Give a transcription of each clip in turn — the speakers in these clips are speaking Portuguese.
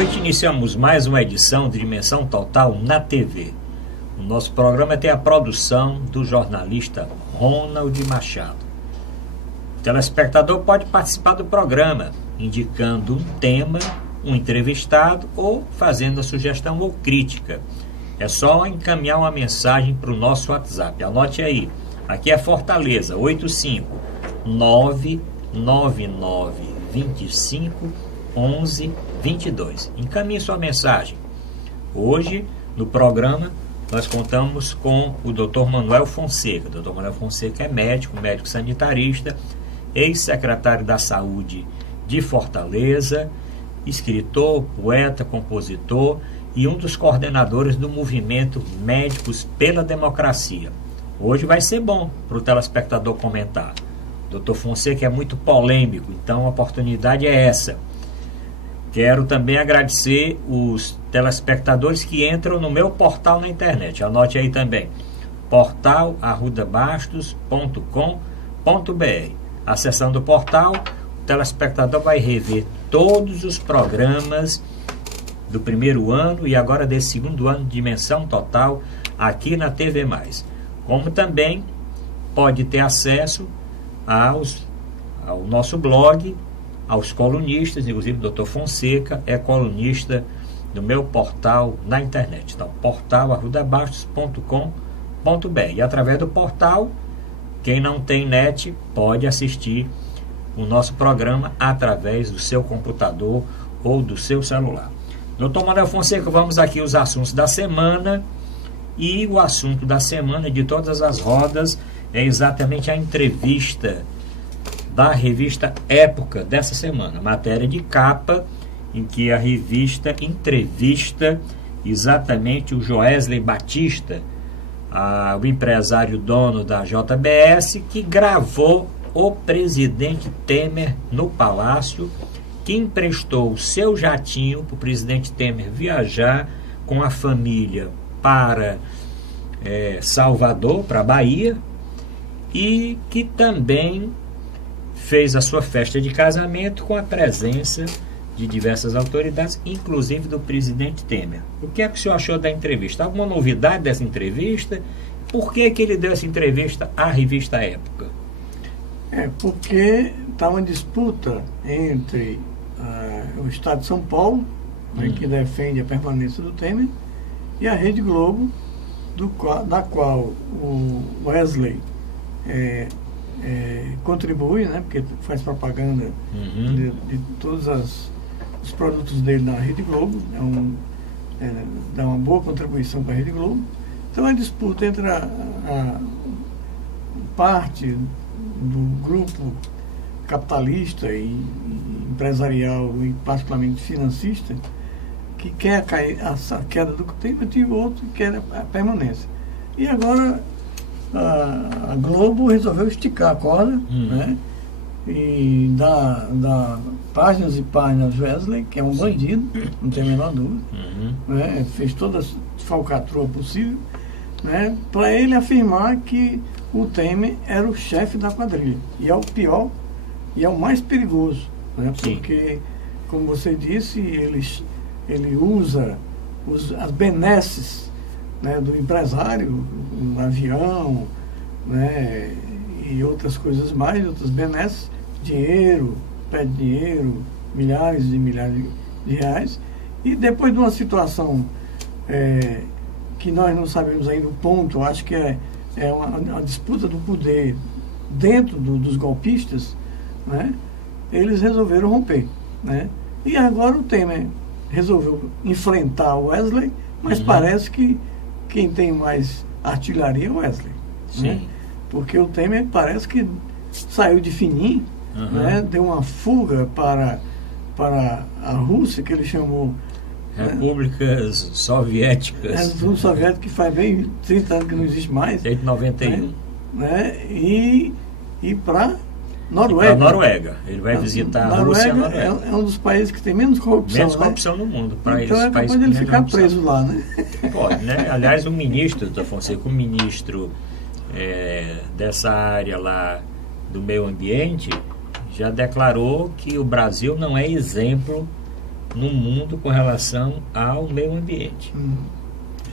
noite, iniciamos mais uma edição de Dimensão Total na TV. O nosso programa tem a produção do jornalista Ronald Machado. O telespectador pode participar do programa, indicando um tema, um entrevistado ou fazendo a sugestão ou crítica. É só encaminhar uma mensagem para o nosso WhatsApp. Anote aí. Aqui é Fortaleza, 85999251122. Encaminhe sua mensagem. Hoje, no programa, nós contamos com o Dr. Manuel Fonseca. O Dr. Manuel Fonseca é médico sanitarista, ex-secretário da Saúde de Fortaleza, escritor, poeta, compositor e um dos coordenadores do movimento Médicos pela Democracia. Hoje vai ser bom para o telespectador comentar. O Dr. Fonseca é muito polêmico, então a oportunidade é essa. Quero também agradecer os telespectadores que entram no meu portal na internet. Anote aí também, portal@arrudabastos.com.br. Acessando o portal, o telespectador vai rever todos os programas do primeiro ano e agora desse segundo ano de Dimensão Total aqui na TV+. Como também pode ter acesso ao nosso blog, aos colunistas, inclusive o Dr. Fonseca é colunista do meu portal na internet. Então, portal@arrudabastos.com.br. E através do portal, quem não tem net pode assistir o nosso programa através do seu computador ou do seu celular. Dr. Manuel Fonseca, vamos aqui os assuntos da semana. E o assunto da semana de todas as rodas é exatamente a entrevista da revista Época dessa semana. Matéria de capa em que a revista entrevista exatamente o Joesley Batista, o empresário dono da JBS, que gravou o presidente Temer no Palácio, que emprestou o seu jatinho para o presidente Temer viajar com a família para Salvador, para a Bahia, e que também fez a sua festa de casamento com a presença de diversas autoridades, inclusive do presidente Temer. O que é que o senhor achou da entrevista? Alguma novidade dessa entrevista? Por que ele deu essa entrevista à revista Época? Porque está uma disputa entre o Estado de São Paulo, que defende a permanência do Temer, e a Rede Globo, da qual o Wesley contribui, porque faz propaganda de todos os produtos dele na Rede Globo, dá uma boa contribuição para a Rede Globo. Então a disputa entre a parte do grupo capitalista e empresarial e particularmente financista, que quer a queda do Temer, e o outro que quer a permanência. E agora a Globo resolveu esticar a corda, e dar páginas e páginas Wesley, que é um bandido, não tem a menor dúvida, fez toda a falcatrua possível, para ele afirmar que o Temer era o chefe da quadrilha. E é o pior e é o mais perigoso, porque, como você disse, ele usa as benesses do empresário, um avião, e outras coisas mais, outras benesses, dinheiro, pede dinheiro, milhares e milhares de reais, e depois de uma situação que nós não sabemos ainda o ponto, acho que é uma disputa do poder dentro dos golpistas, eles resolveram romper. E agora o Temer resolveu enfrentar o Wesley, mas parece que quem tem mais artilharia é o Wesley. Porque o Temer parece que saiu de fininho, deu uma fuga para a Rússia, que ele chamou Repúblicas Soviéticas. República Soviética, que faz bem 30 anos que não existe mais. Desde 91. E para Noruega. Noruega. Ele vai visitar a Rússia e a Noruega. É um dos países que tem menos corrupção. Menos corrupção no mundo. Então é capaz de ele ficar preso lá, Pode, Aliás, o ministro, doutor Fonseca, o ministro dessa área lá do meio ambiente, já declarou que o Brasil não é exemplo no mundo com relação ao meio ambiente.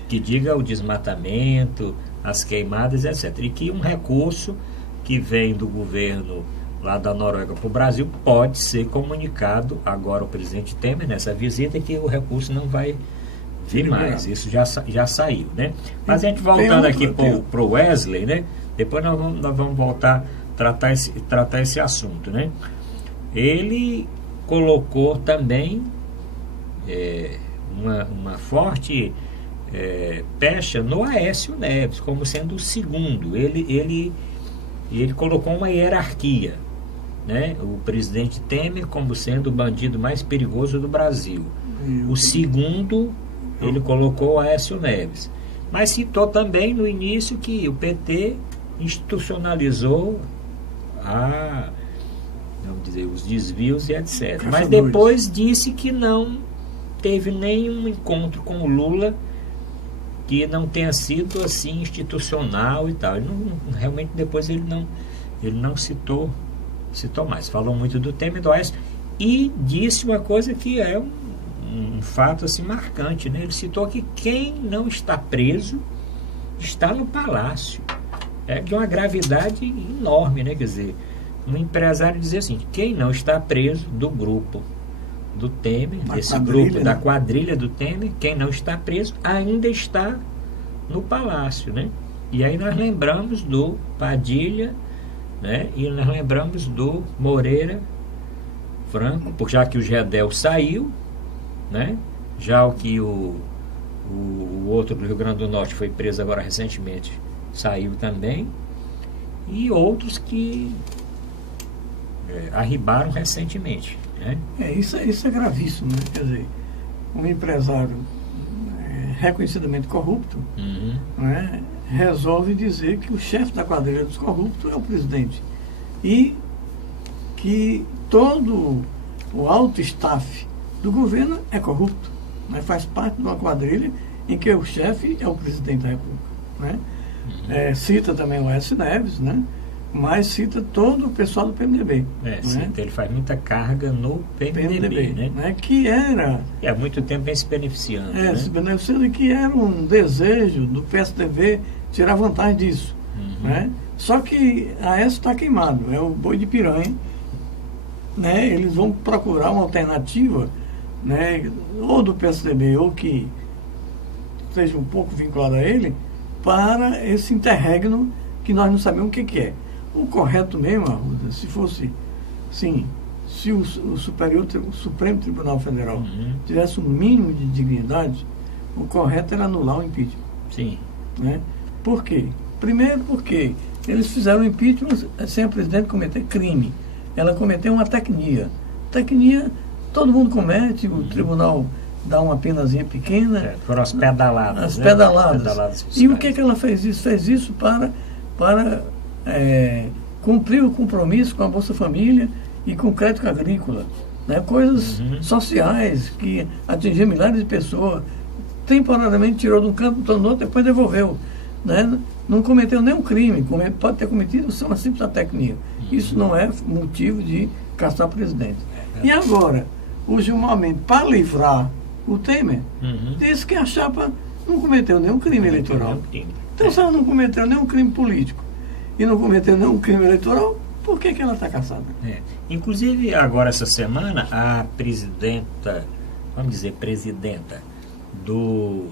Que diga o desmatamento, as queimadas, etc. E que um recurso que vem do governo lá da Noruega para o Brasil pode ser comunicado agora ao presidente Temer nessa visita, que o recurso não vai vir mais. Isso já saiu, né? Mas a gente voltando aqui para o Wesley, né? Depois nós vamos voltar a tratar esse assunto, né? Ele colocou também uma forte pecha no Aécio Neves como sendo o segundo. Ele colocou uma hierarquia, né? O presidente Temer como sendo o bandido mais perigoso do Brasil. O segundo, ele colocou o Aécio Neves. Mas citou também no início que o PT institucionalizou vamos dizer, os desvios e etc. Mas depois disse que não teve nenhum encontro com o Lula que não tenha sido assim institucional e tal. Realmente depois ele não citou mais. Falou muito do Temer e do Aécio e disse uma coisa que é um fato assim marcante, né? Ele citou que quem não está preso está no palácio. É de uma gravidade enorme, né? Quer dizer, um empresário dizer assim, quem não está preso do grupo do Temer, desse grupo, da quadrilha do Temer, quem não está preso ainda está no palácio, né? E aí nós lembramos do Padilha, né? E nós lembramos do Moreira Franco, já que o Gedel saiu, né? Já o que o outro do Rio Grande do Norte foi preso agora recentemente, saiu também, e outros que arribaram recentemente, né? Isso é gravíssimo, né? Quer dizer, um empresário reconhecidamente corrupto, né, resolve dizer que o chefe da quadrilha dos corruptos é o presidente e que todo o alto staff do governo é corrupto, né? Faz parte de uma quadrilha em que o chefe é o presidente da República, né? Cita também o Aécio Neves, né? Mas cita todo o pessoal do PMDB. Né? Cita, ele faz muita carga no PMDB, né? Que era... E há muito tempo vem se beneficiando. Né? Se beneficiando, e que era um desejo do PSDB tirar vantagem disso. Né? Só que a Aécio está queimado, é o boi de piranha. Né? Eles vão procurar uma alternativa, né? Ou do PSDB, ou que seja um pouco vinculado a ele, para esse interregno que nós não sabemos o que é. O correto mesmo, Arruda, se fosse, sim, se o Supremo Tribunal Federal tivesse um mínimo de dignidade, o correto era anular o impeachment. Sim. Né? Por quê? Primeiro porque eles fizeram o impeachment sem a presidente cometer crime. Ela cometeu uma tecnia. Tecnia, todo mundo comete, o tribunal dá uma penazinha pequena. Foram as pedaladas. As pedaladas. E o que ela fez isso? Fez isso para cumprir o compromisso com a Bolsa Família e com o crédito agrícola. Né? Coisas sociais que atingiam milhares de pessoas. Temporariamente tirou de um canto, botou no outro, depois devolveu. Né? Não cometeu nenhum crime. Pode ter cometido só uma simples tecnia. Isso não é motivo de caçar presidente. E agora, o Gilmar Mendes, para livrar o Temer, disse que a chapa não cometeu nenhum crime eleitoral. Então, se ela não cometeu nenhum crime político e não cometeu nenhum crime eleitoral, por que ela está caçada? Inclusive, agora essa semana, a presidenta do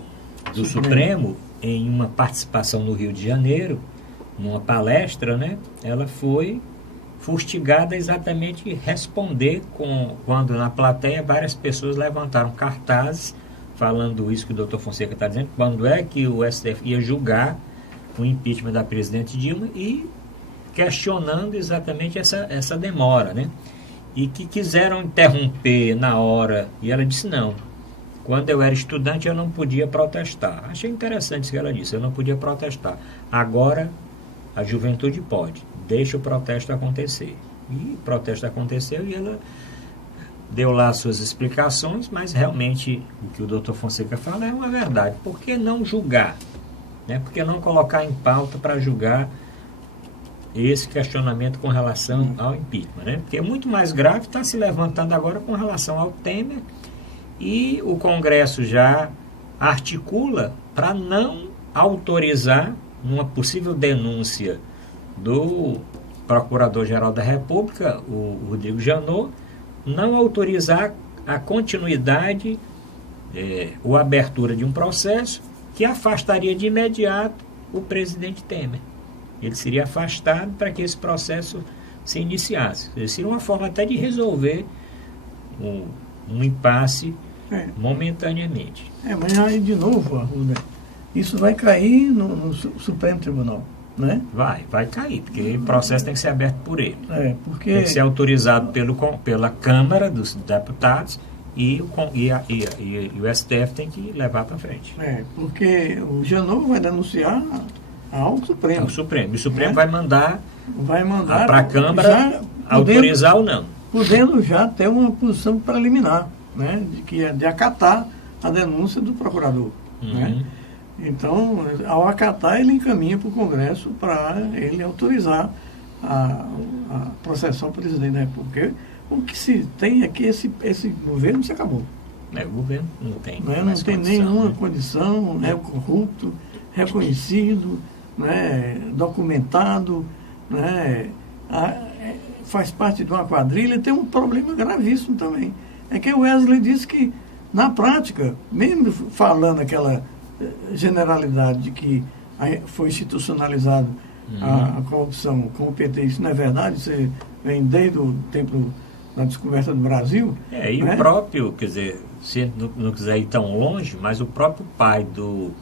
Supremo, em uma participação no Rio de Janeiro, numa palestra, né, ela foi fustigada exatamente responder quando na plateia várias pessoas levantaram cartazes falando isso que o doutor Fonseca está dizendo, quando é que o STF ia julgar o impeachment da presidente Dilma e questionando exatamente essa demora, né? E que quiseram interromper na hora, e ela disse não. Quando eu era estudante eu não podia protestar. Achei interessante isso que ela disse, eu não podia protestar. Agora a juventude pode, deixa o protesto acontecer. E o protesto aconteceu e ela deu lá suas explicações, mas realmente o que o doutor Fonseca fala é uma verdade. Por que não julgar? Né? Por que não colocar em pauta para julgar esse questionamento com relação ao impeachment? Né? Porque é muito mais grave está se levantando agora com relação ao Temer e o Congresso já articula para não autorizar uma possível denúncia do Procurador-Geral da República, o Rodrigo Janot, não autorizar a continuidade ou abertura de um processo que afastaria de imediato o presidente Temer. Ele seria afastado para que esse processo se iniciasse. Seria uma forma até de resolver um impasse momentaneamente. Mas aí, de novo, Arruda, isso vai cair no Supremo Tribunal, né? Vai cair, porque o processo tem que ser aberto por ele. Porque... Tem que ser autorizado pela Câmara dos Deputados e o STF tem que levar para frente. Porque o Janot vai denunciar ao Supremo. Ao Supremo. E o Supremo vai mandar para a Câmara autorizar ou não. Podendo já ter uma posição preliminar, né? De acatar a denúncia do procurador. Né? Então, ao acatar, ele encaminha para o Congresso para ele autorizar a processão ao presidente da República. O que se tem é que esse governo se acabou. O governo não tem. Não tem nenhuma condição, é corrupto, reconhecido, né, documentado, né, faz parte de uma quadrilha. Tem um problema gravíssimo também. É que o Wesley disse que, na prática, mesmo falando aquela generalidade de que foi institucionalizado a corrupção com o PT, isso não é verdade, isso vem desde o tempo da descoberta do Brasil. E o próprio, quer dizer, se não quiser ir tão longe, mas o próprio pai do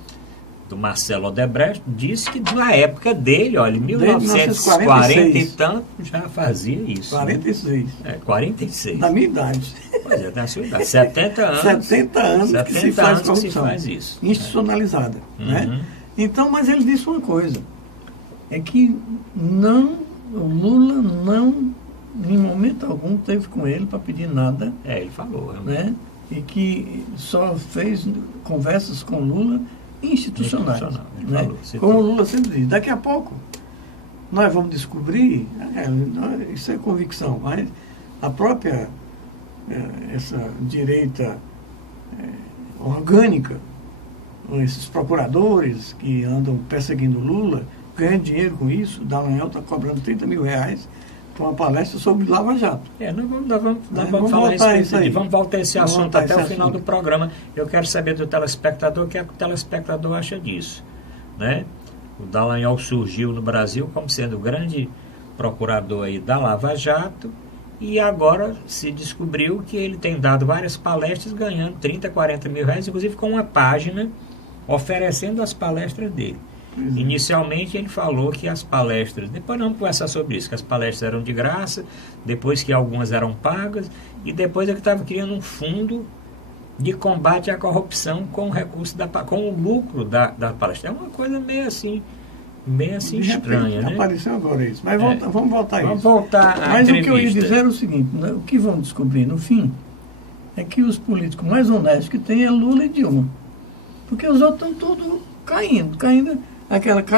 Marcelo Odebrecht disse que na época dele, olha, em 1940 e tanto, já fazia isso. 46. 46. Da minha idade. Pois é, da sua idade. 70 anos. 70 anos que se faz corrupção. Que se faz isso. Institucionalizada. Né? Então, mas ele disse uma coisa. É que o Lula não, em momento algum, teve com ele para pedir nada. Ele falou. Né? E que só fez conversas com Lula institucionais. Né? Falou, como o Lula sempre diz. Daqui a pouco, nós vamos descobrir, isso é convicção, mas a própria essa direita orgânica, esses procuradores que andam perseguindo Lula, ganhando dinheiro com isso, o Dallagnol está cobrando R$30 mil para uma palestra sobre Lava Jato. Vamos falar isso aí. Vamos voltar a esse assunto até o final do programa. Eu quero saber do telespectador o que o telespectador acha disso. Né? O Dallagnol surgiu no Brasil como sendo o grande procurador aí da Lava Jato e agora se descobriu que ele tem dado várias palestras ganhando R$30, R$40 mil, inclusive com uma página oferecendo as palestras dele. Inicialmente ele falou que as palestras, depois não vamos conversar sobre isso, que as palestras eram de graça, depois que algumas eram pagas, e depois ele estava criando um fundo de combate à corrupção com o recurso com o lucro da palestra. É uma coisa meio assim estranha, né? Apareceu agora isso. Mas vamos voltar a isso. Vamos voltar à Mas entrevista. O que eu ia dizer é o seguinte, né? O que vão descobrir no fim é que os políticos mais honestos que tem é Lula e Dilma. Porque os outros estão todos caindo. Cai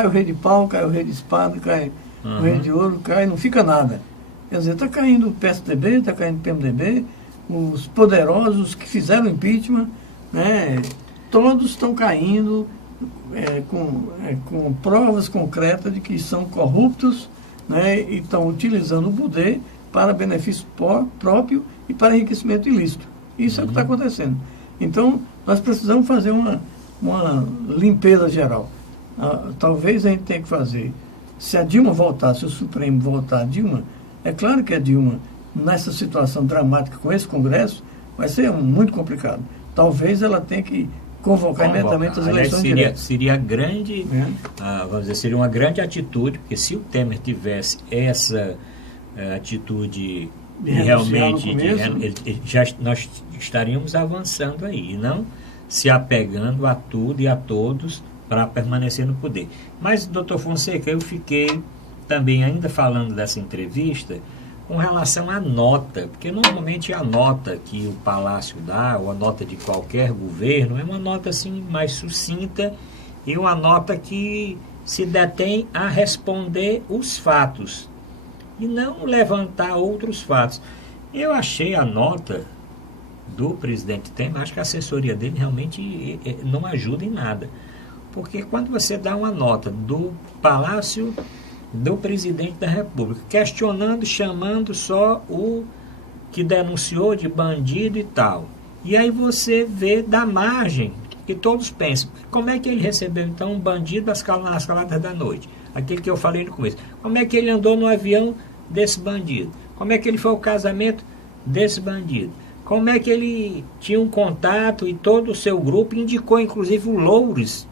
o rei de pau, cai o rei de espada, cai o rei de ouro, não fica nada. Quer dizer, está caindo o PSDB, está caindo o PMDB, os poderosos que fizeram impeachment, né, todos estão caindo com provas concretas de que são corruptos, né, e estão utilizando o poder para benefício próprio e para enriquecimento ilícito. Isso é o que está acontecendo. Então, nós precisamos fazer uma limpeza geral. Talvez a gente tenha que fazer, se a Dilma voltar, se o Supremo voltar a Dilma, é claro que a Dilma, nessa situação dramática com esse Congresso, vai ser muito complicado. Talvez ela tenha que convocar imediatamente as eleições diretas. Seria grande, vamos dizer, seria uma grande atitude, porque se o Temer tivesse essa atitude realmente, nós estaríamos avançando aí, e não se apegando a tudo e a todos para permanecer no poder. Mas, doutor Fonseca, eu fiquei também ainda falando dessa entrevista com relação à nota, porque normalmente a nota que o Palácio dá, ou a nota de qualquer governo, é uma nota assim mais sucinta e uma nota que se detém a responder os fatos e não levantar outros fatos. Eu achei a nota do presidente Temer, acho que a assessoria dele realmente não ajuda em nada. Porque quando você dá uma nota do Palácio do Presidente da República, questionando, chamando só o que denunciou de bandido e tal, e aí você vê da margem que todos pensam, como é que ele recebeu então um bandido nas caladas da noite? Aquele que eu falei no começo. Como é que ele andou no avião desse bandido? Como é que ele foi ao casamento desse bandido? Como é que ele tinha um contato e todo o seu grupo indicou inclusive o Loures,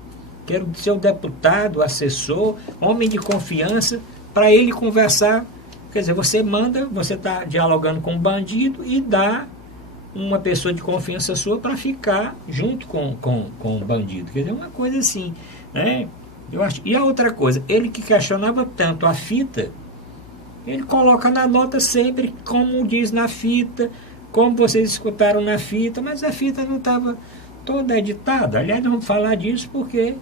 que era o seu deputado, assessor, homem de confiança, para ele conversar. Quer dizer, você manda, você está dialogando com um bandido e dá uma pessoa de confiança sua para ficar junto com o bandido. Quer dizer, uma coisa assim, né? Eu acho. E a outra coisa, ele que questionava tanto a fita, ele coloca na nota sempre, como diz na fita, como vocês escutaram na fita, mas a fita não estava toda editada. Aliás, vamos falar disso porque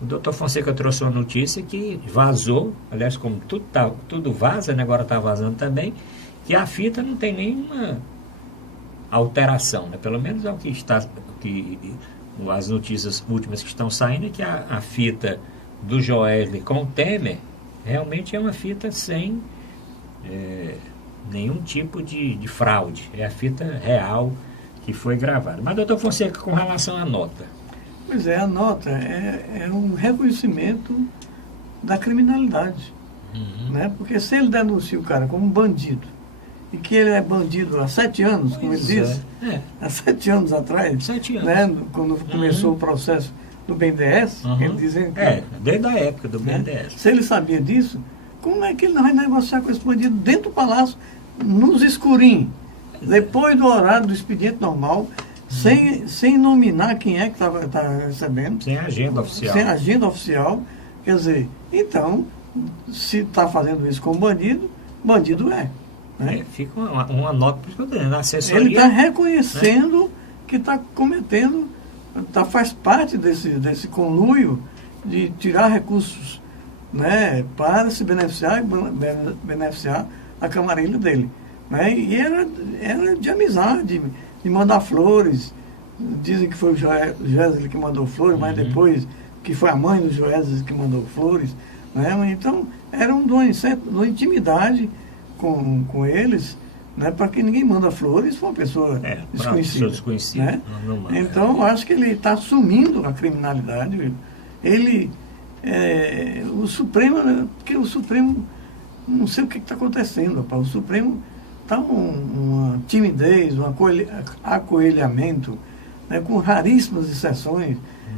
o doutor Fonseca trouxe uma notícia que vazou, aliás, como tudo vaza, né, agora está vazando também, que a fita não tem nenhuma alteração, né? Pelo menos é o que está, as notícias últimas que estão saindo é que a fita do Joesley com o Temer realmente é uma fita sem nenhum tipo de fraude, é a fita real que foi gravada. Mas, doutor Fonseca, com relação à nota. Pois é, a nota é um reconhecimento da criminalidade. Né? Porque se ele denuncia o cara como bandido, e que ele é bandido há 7 anos, como ele disse, há 7 anos atrás, 7 anos. Né? Quando começou o processo do BNDES, ele dizendo que, desde a época do BNDES. Né? Se ele sabia disso, como é que ele não vai negociar com esse bandido dentro do palácio, nos escurinhos, depois do horário do expediente normal, sem nominar quem é que está recebendo. Sem agenda oficial. Sem agenda oficial. Quer dizer, então, se está fazendo isso com bandido, bandido é. Né? Fica uma nota na assessoria. Ele está reconhecendo, né, que está cometendo, faz parte desse conluio de tirar recursos, né, para se beneficiar a camarilha dele. Né? E era de amizade, de mandar flores. Dizem que foi o Joesley que mandou flores, mas depois que foi a mãe do Joesley que mandou flores. Né? Então, era uma intimidade com eles, né? Para que ninguém manda flores para uma pessoa desconhecida. Né? Então, eu acho que ele está assumindo a criminalidade. Ele, o Supremo, porque o Supremo, não sei o que está acontecendo, rapaz. O Supremo está uma timidez, um acoelhamento, né, com raríssimas exceções.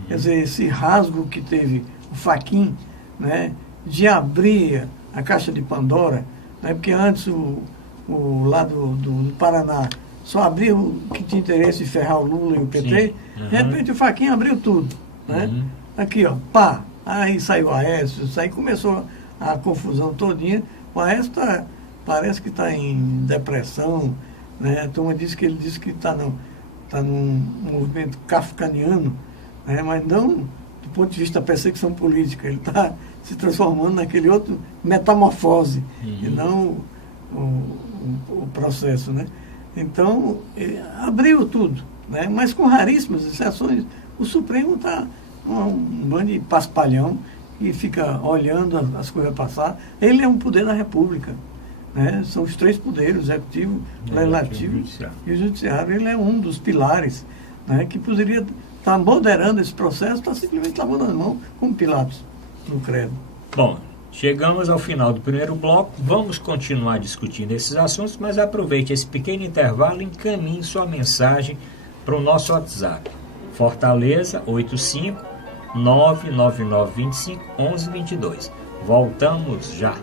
Quer dizer, esse rasgo que teve o Fachin, né, de abrir a caixa de Pandora, né, porque antes o lado do Paraná só abriu o que tinha interesse em ferrar o Lula e o PT, de repente o Fachin abriu tudo. Né? Aqui, ó, pá, aí saiu o Aécio, aí começou a confusão todinha. O Aécio parece que está em depressão, né? A turma disse que ele disse que está num movimento kafkaniano, né? Mas não do ponto de vista da perseguição política, ele está se transformando naquele outro metamorfose, e não o processo, né? Então, abriu tudo, né? Mas com raríssimas exceções, o Supremo está um bando de paspalhão e fica olhando as coisas passar. Ele é um poder da República. Né? São os 3 poderes, o executivo, o legislativo e o judiciário. Ele é um dos pilares, né, que poderia estar moderando esse processo, está simplesmente lavando as mãos como Pilatos no credo. Bom, chegamos ao final do primeiro bloco, vamos continuar discutindo esses assuntos, mas aproveite esse pequeno intervalo e encaminhe sua mensagem para o nosso WhatsApp. Fortaleza 85 99925 1122. Voltamos já.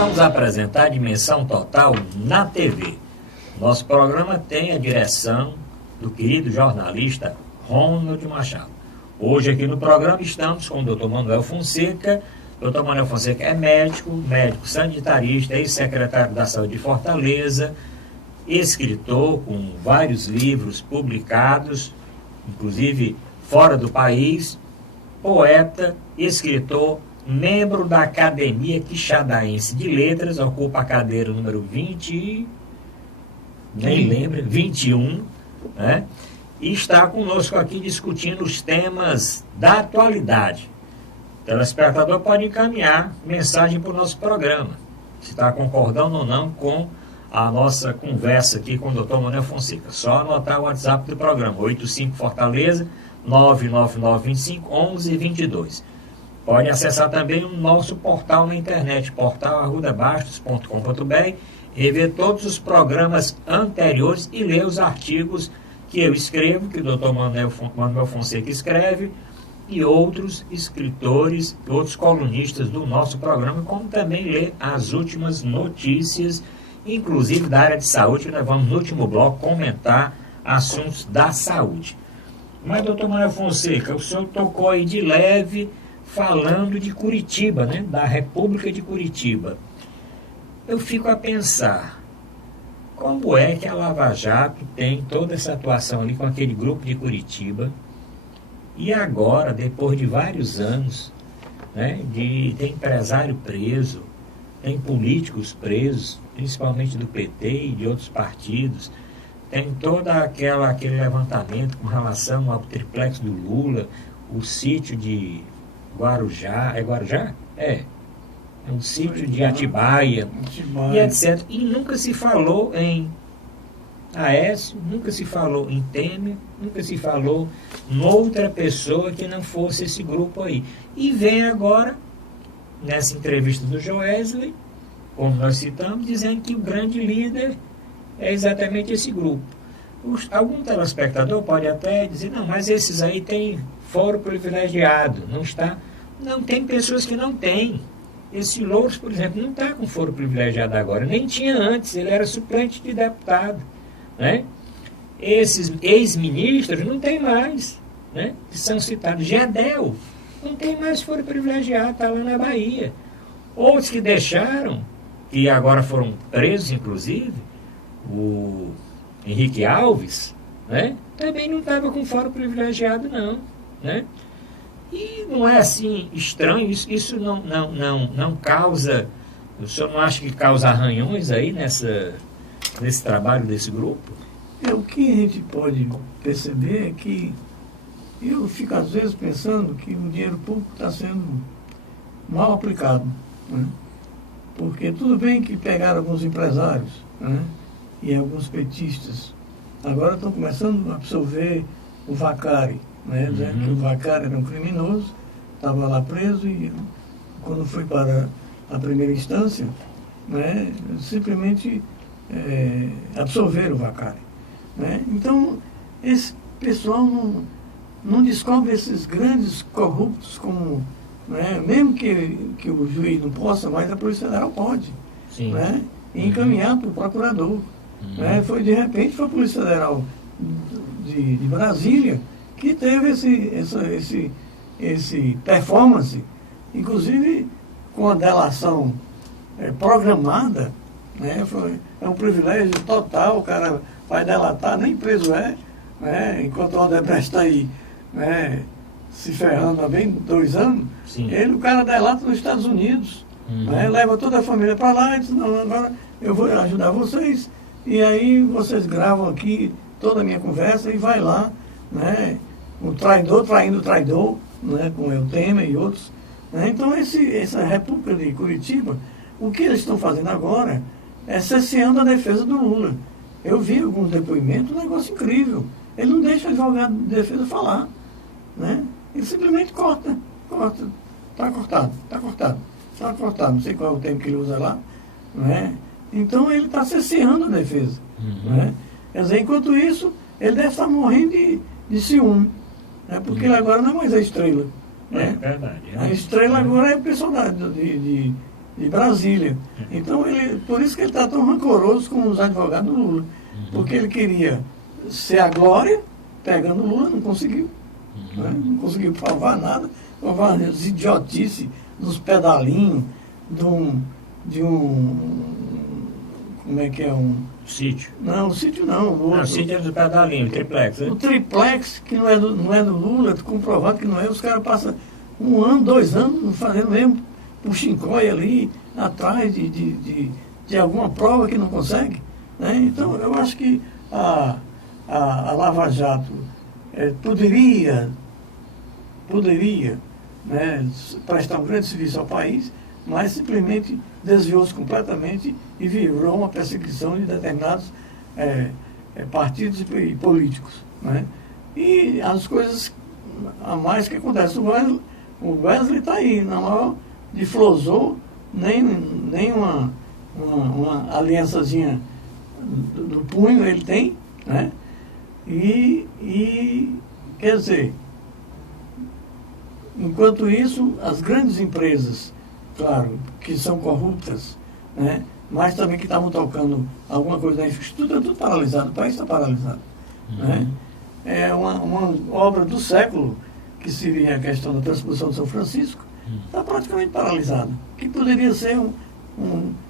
vamos apresentar Dimensão Total na TV. Nosso programa tem a direção do querido jornalista Ronald Machado. Hoje aqui no programa estamos com o Dr. Manuel Fonseca. Dr. Manuel Fonseca é médico sanitarista, ex-secretário da Saúde de Fortaleza, escritor com vários livros publicados, inclusive fora do país, poeta, escritor, membro da Academia Quixadaense de Letras, ocupa a cadeira número 21, né? E está conosco aqui discutindo os temas da atualidade. O telespectador pode encaminhar mensagem para o nosso programa, se está concordando ou não com a nossa conversa aqui com o Dr. Manuel Fonseca. Só anotar o WhatsApp do programa, 85 Fortaleza 999251122. Pode acessar também o nosso portal na internet, portal@arrudabastos.com.br, e ver todos os programas anteriores e ler os artigos que eu escrevo, que o Dr. Manuel Fonseca escreve, e outros escritores, outros colunistas do nosso programa, como também ler as últimas notícias, inclusive da área de saúde, que nós vamos no último bloco comentar assuntos da saúde. Mas, doutor Manuel Fonseca, o senhor tocou aí de leve falando de Curitiba, né? Da República de Curitiba. Eu fico a pensar, como é que a Lava Jato tem toda essa atuação ali com aquele grupo de Curitiba, e agora, depois de vários anos, né, tem empresário preso, tem políticos presos, principalmente do PT e de outros partidos, tem todo aquele levantamento com relação ao triplex do Lula, o sítio de Guarujá, é Guarujá? É um sítio de Atibaia, e etc. E nunca se falou em Aécio, nunca se falou em Temer, nunca se falou em outra pessoa que não fosse esse grupo aí. E vem agora, nessa entrevista do Joesley, como nós citamos, dizendo que o grande líder é exatamente esse grupo. Algum telespectador pode até dizer, não, mas esses aí têm foro privilegiado, não está? Não, tem pessoas que não têm. Esse Louros, por exemplo, não está com foro privilegiado agora, nem tinha antes, ele era suplente de deputado, né? Esses ex-ministros não tem mais, né? Que são citados. Gedel não tem mais foro privilegiado, está lá na Bahia. Outros que deixaram, que agora foram presos, inclusive, o Henrique Alves, né? Também não estava com foro privilegiado, não, né? E não é assim estranho, isso não causa, o senhor não acha que causa arranhões aí nesse trabalho desse grupo? O que a gente pode perceber é que eu fico às vezes pensando que o dinheiro público está sendo mal aplicado, né? Porque tudo bem que pegaram alguns empresários, né? E alguns petistas, agora estão começando a absorver o Vacari, né? Dizendo que o Vacari era um criminoso, estava lá preso e quando foi para a primeira instância, né? Simplesmente absorveram o Vacari, né? Então, esse pessoal não descobre esses grandes corruptos como, né? Mesmo que o juiz não possa, mas a Polícia Federal pode. Sim. Né? E encaminhar para o procurador. Né? De repente foi a Polícia Federal de Brasília que teve esse performance, inclusive com a delação programada, né? É um privilégio total, o cara vai delatar, nem preso né? Enquanto o Odebrecht está aí, né? Se ferrando há bem 2 anos, o cara delata nos Estados Unidos, né? Leva toda a família para lá e diz, não, agora eu vou ajudar vocês, e aí vocês gravam aqui toda a minha conversa e vai lá, né? O traidor traindo o traidor, né? Com o Temer e outros. Né? Então essa República de Curitiba, o que eles estão fazendo agora é cesseando a defesa do Lula. Eu vi alguns depoimentos, um negócio incrível. Ele não deixa o advogado de defesa falar, né? Ele simplesmente corta. Está cortado. Não sei qual é o termo que ele usa lá, né? Então ele está cesseando a defesa. Né? Quer dizer, enquanto isso, ele deve estar morrendo de ciúme, né? Porque ele agora não é mais a estrela. Né? É verdade. A estrela agora é o pessoal de de Brasília. Então, por isso que ele está tão rancoroso com os advogados do Lula. Porque ele queria ser a glória, pegando o Lula, não conseguiu. Né? Não conseguiu provar nada, provar as idiotices dos pedalinhos, de um como é que é Sítio. Não, o sítio não. O sítio é do pedalinho, o triplex, né? O triplex, que não é do Lula, comprovado que não é, os caras passam 1 ano, 2 anos fazendo mesmo puxincóia ali, atrás de alguma prova que não consegue. Né? Então, eu acho que a Lava Jato poderia né, prestar um grande serviço ao país, mas simplesmente desviou-se completamente e virou uma perseguição de determinados partidos e políticos. Né? E as coisas a mais que acontecem. O Wesley está aí, na maior de Flosou, nem uma aliançazinha do punho ele tem, né? E quer dizer, enquanto isso, as grandes empresas, claro, que são corruptas, né? Mas também que estavam tocando alguma coisa da infraestrutura, tudo paralisado, o país está paralisado. Né? É uma obra do século, que seria a questão da transposição de São Francisco, está praticamente paralisado. Que poderia ser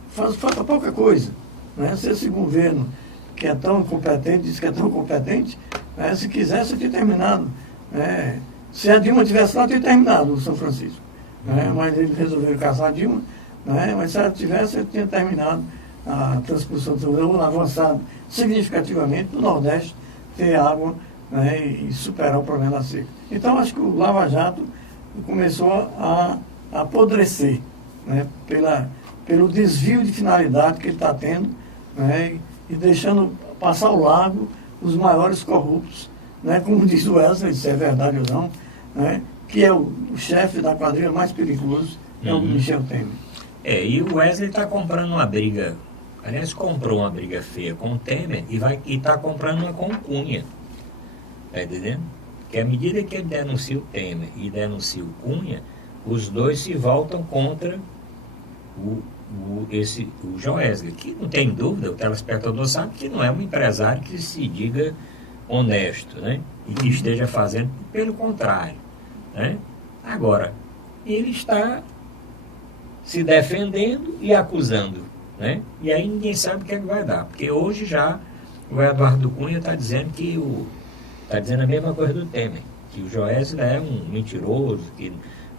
falta pouca coisa. Né? Se esse governo, que é tão competente, diz que é tão competente, né? Se quisesse, eu tinha terminado. Né? Se a Dilma tivesse lá, eu tinha terminado o São Francisco. Né? Mas eles resolveram caçar a Dilma. Né? Mas se ela tivesse, eu tinha terminado a transposição do São Francisco, avançado significativamente no Nordeste, ter água, né? E superar o problema da seca. Então, acho que o Lava Jato começou a apodrecer, né? Pelo desvio de finalidade que ele está tendo, né? E deixando passar ao largo os maiores corruptos, né? Como diz o Wesley, se é verdade ou não, né? Que é o chefe da quadrilha mais perigoso, é o Michel Temer. E o Wesley está comprando uma briga, aliás, comprou uma briga feia com o Temer e está comprando uma com o Cunha. Está entendendo? Porque à medida que ele denuncia o Temer e denuncia o Cunha, os dois se voltam contra o João Wesley, que não tem dúvida, o telespectador sabe que não é um empresário que se diga honesto, né? E que esteja fazendo pelo contrário. Né? Agora, ele está se defendendo e acusando. Né? E aí ninguém sabe o que é que vai dar. Porque hoje já o Eduardo Cunha está dizendo está dizendo a mesma coisa do Temer, que o Joesley é um mentiroso, que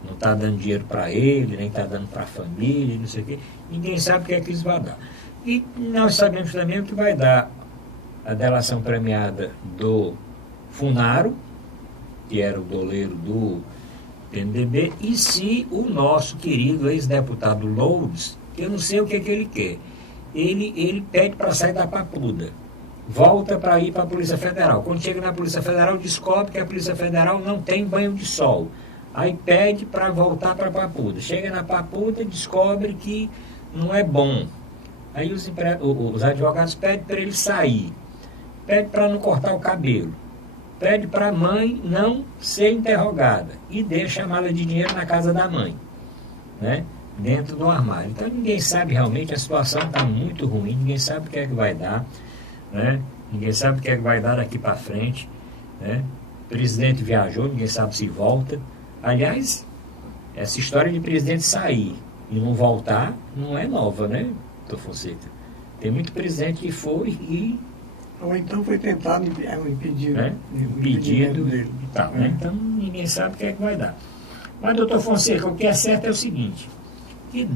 não está dando dinheiro para ele, nem está dando para a família, não sei o quê. Ninguém sabe o que é que isso vai dar. E nós sabemos também o que vai dar a delação premiada do Funaro, que era o doleiro do PMDB, e se o nosso querido ex-deputado Lourdes, que eu não sei o que ele quer, ele pede para sair da papuda, volta para ir para a Polícia Federal. Quando chega na Polícia Federal, descobre que a Polícia Federal não tem banho de sol. Aí pede para voltar para a papuda. Chega na papuda e descobre que não é bom. Aí os advogados pedem para ele sair. Pede para não cortar o cabelo. Pede para a mãe não ser interrogada. E deixa a mala de dinheiro na casa da mãe, né? Dentro do armário. Então ninguém sabe realmente, a situação está muito ruim, ninguém sabe o que é que vai dar, né? Ninguém sabe o que é que vai dar daqui para frente, né? O presidente viajou, ninguém sabe se volta. Aliás, essa história de presidente sair e não voltar não é nova, né, doutor Fonseca? Tem muito presidente que foi e... Ou então foi tentado impedir, né? Impedido dele e tal, né? Então ninguém sabe o que é que vai dar. Mas, doutor Fonseca, o que é certo é o seguinte, que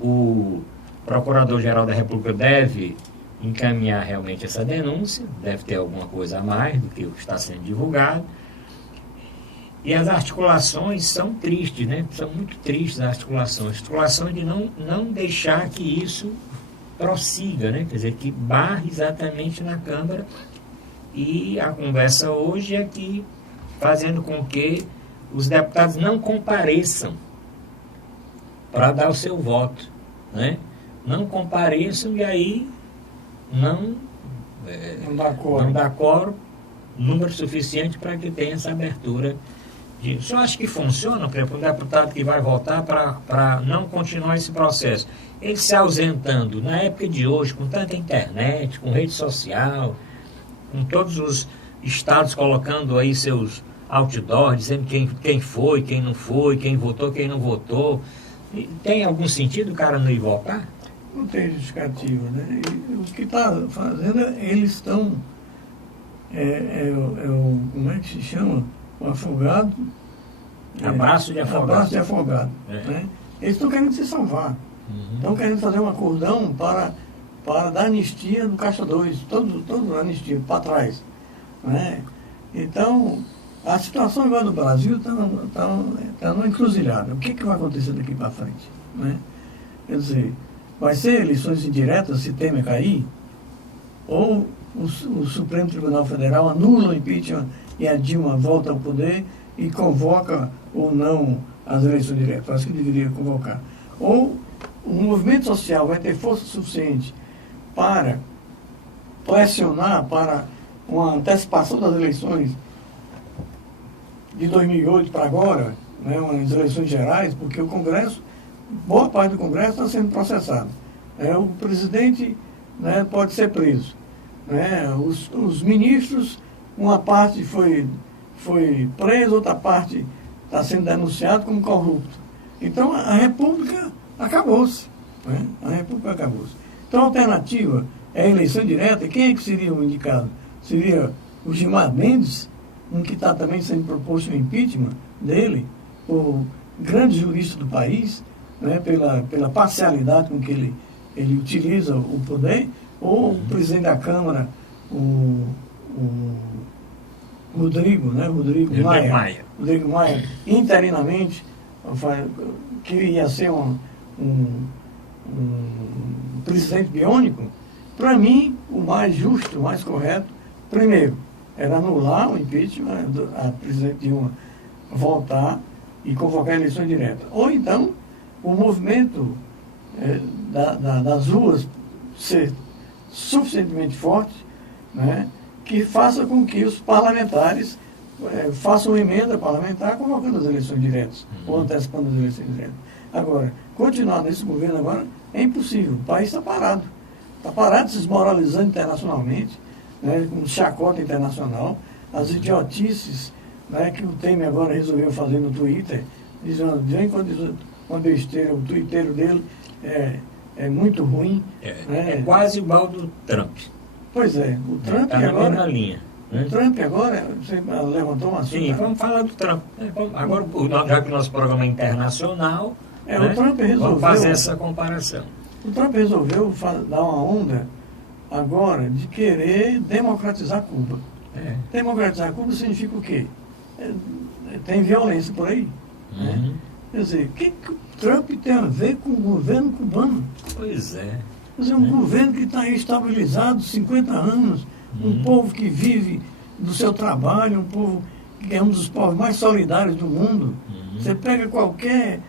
o Procurador-Geral da República deve encaminhar realmente essa denúncia, deve ter alguma coisa a mais do que o que está sendo divulgado. E as articulações são tristes, né? São muito tristes as articulações de não deixar que isso prossiga, né? Quer dizer, que barre exatamente na Câmara. E a conversa hoje é que fazendo com que os deputados não compareçam para dar o seu voto, né? Não compareçam e aí não dá quórum, número suficiente para que tenha essa abertura O senhor acha que funciona, por exemplo, um deputado que vai votar para não continuar esse processo? Ele se ausentando, na época de hoje, com tanta internet, com rede social, com todos os estados colocando aí seus outdoors, dizendo quem foi, quem não foi, quem votou, quem não votou. Tem algum sentido o cara não ir votar? Não tem justificativa, né? E o que está fazendo, eles estão, como é que se chama? O afogado. Abraço de afogado. Abraço de afogado. Né? Eles estão querendo se salvar. Estão querendo fazer um acordão para dar anistia no Caixa 2, todo anistia, para trás. Né? Então, a situação agora do Brasil está numa encruzilhada. O que vai acontecer daqui para frente? Né? Quer dizer, vai ser eleições indiretas se Temer cair? Ou o Supremo Tribunal Federal anula o impeachment e a Dilma volta ao poder e convoca ou não as eleições diretas? Acho que deveria convocar. Ou o movimento social vai ter força suficiente para pressionar para uma antecipação das eleições de 2008 para agora, né, umas eleições gerais, porque o Congresso, boa parte do Congresso está sendo processado. O presidente, né, pode ser preso. Né, os ministros, uma parte foi presa, outra parte está sendo denunciada como corrupto. Então a República acabou-se. Né? A República acabou-se. Então a alternativa é a eleição direta. E quem é que seria o indicado? Seria o Gilmar Mendes, um que está também sendo proposto o impeachment dele, o grande jurista do país, né? pela parcialidade com que ele utiliza o poder, ou o presidente da Câmara, o Rodrigo Maia, interinamente, que ia ser um presidente biônico. Para mim, o mais justo, o mais correto, primeiro, era anular o impeachment, a presidente Dilma voltar e convocar eleições diretas. Ou então, o movimento das ruas ser suficientemente forte, né, que faça com que os parlamentares façam uma emenda parlamentar convocando as eleições diretas, ou antecipando as eleições diretas. Agora, continuar nesse governo agora é impossível. O país está parado. Está parado, se desmoralizando internacionalmente, né, com chacota internacional, as idiotices, né, que o Temer agora resolveu fazer no Twitter, dizendo, vem uma besteira, o Twitter dele é muito ruim. É quase igual do Trump. Pois é, o Trump está na mesma linha. Né? O Trump agora, você levantou um assunto. Sim, vamos falar do Trump. Agora, já que o nosso programa é internacional, né, o Trump resolveu, vamos fazer essa comparação. O Trump resolveu dar uma onda agora de querer democratizar Cuba. Democratizar Cuba significa o quê? Tem violência por aí. Né? Quer dizer, o que o Trump tem a ver com o governo cubano? Pois é. Quer dizer, um governo que está aí estabilizado 50 anos, um povo que vive do seu trabalho, um povo que é um dos povos mais solidários do mundo. Você pega qualquer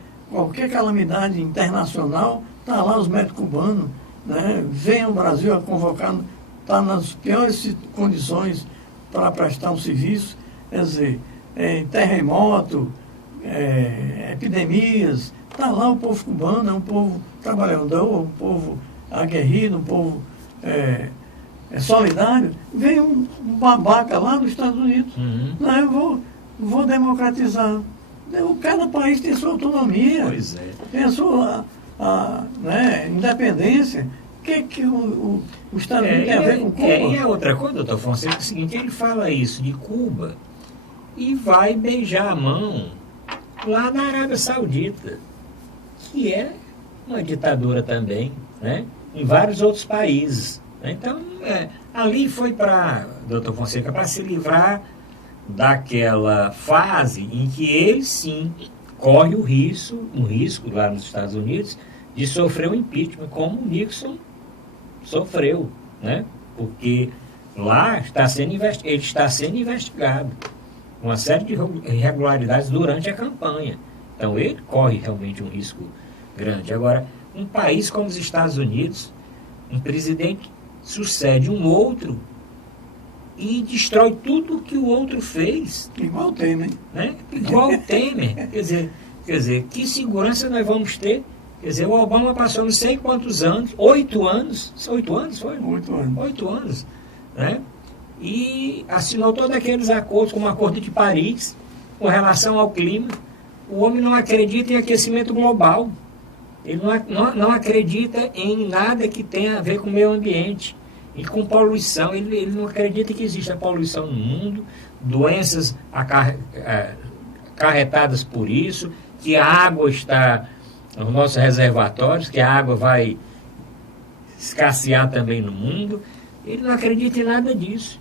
calamidade internacional, está lá os médicos cubanos, né? Vem ao Brasil a convocar, está nas piores condições para prestar um serviço. Quer dizer, terremoto, epidemias, está lá o povo cubano, é um povo trabalhador, um povo aguerrido, um povo solidário. Vem um babaca lá dos Estados Unidos. Não, eu vou democratizar. Cada país tem sua autonomia, tem a sua independência. O que o Estados Unidos tem a ver com Cuba? E a outra coisa, doutor Fonseca, é o seguinte, ele fala isso de Cuba e vai beijar a mão lá na Arábia Saudita, que é uma ditadura também, né? Em vários outros países. Então, ali foi para, doutor Fonseca, para se livrar daquela fase em que ele, sim, corre um risco lá nos Estados Unidos de sofrer um impeachment, como o Nixon sofreu, né? Porque lá ele está sendo investigado. Uma série de irregularidades durante a campanha. Então, ele corre realmente um risco grande. Agora, um país como os Estados Unidos, um presidente sucede um outro e destrói tudo que o outro fez. Igual o Temer. Né? Igual o Temer. Quer dizer, que segurança nós vamos ter? Quer dizer, o Obama passou não sei quantos anos, 8 anos, 8 anos foi? 8 anos. 8 anos, né? E assinou todos aqueles acordos, como o Acordo de Paris, com relação ao clima. O homem não acredita em aquecimento global. Ele não acredita em nada que tenha a ver com o meio ambiente e com poluição. Ele não acredita que exista poluição no mundo, doenças acarretadas por isso, que a água está nos nossos reservatórios, que a água vai escassear também no mundo. Ele não acredita em nada disso.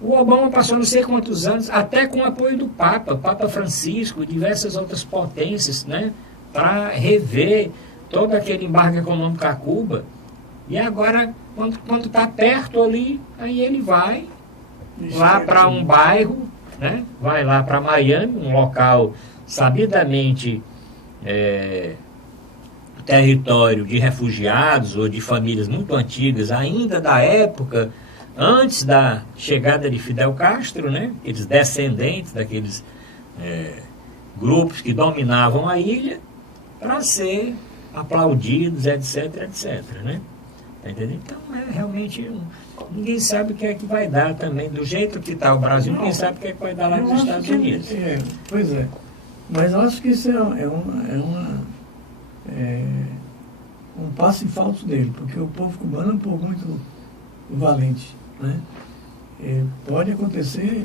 O Obama passou não sei quantos anos, até com o apoio do Papa Francisco, diversas outras potências, né, para rever todo aquele embargo econômico a Cuba. E agora, quando está perto ali, aí ele vai lá para um bairro, né, vai lá para Miami, um local sabidamente território de refugiados ou de famílias muito antigas, ainda da época antes da chegada de Fidel Castro, né? Aqueles descendentes daqueles grupos que dominavam a ilha, para ser aplaudidos, etc, etc, né? Tá entendendo? Então, realmente, ninguém sabe o que é que vai dar também. Do jeito que está o Brasil, ninguém sabe o que é que vai dar lá nos Estados Unidos. Pois é. Mas eu acho que isso é um passo em falso dele, porque o povo cubano é um povo muito valente, né? Pode acontecer,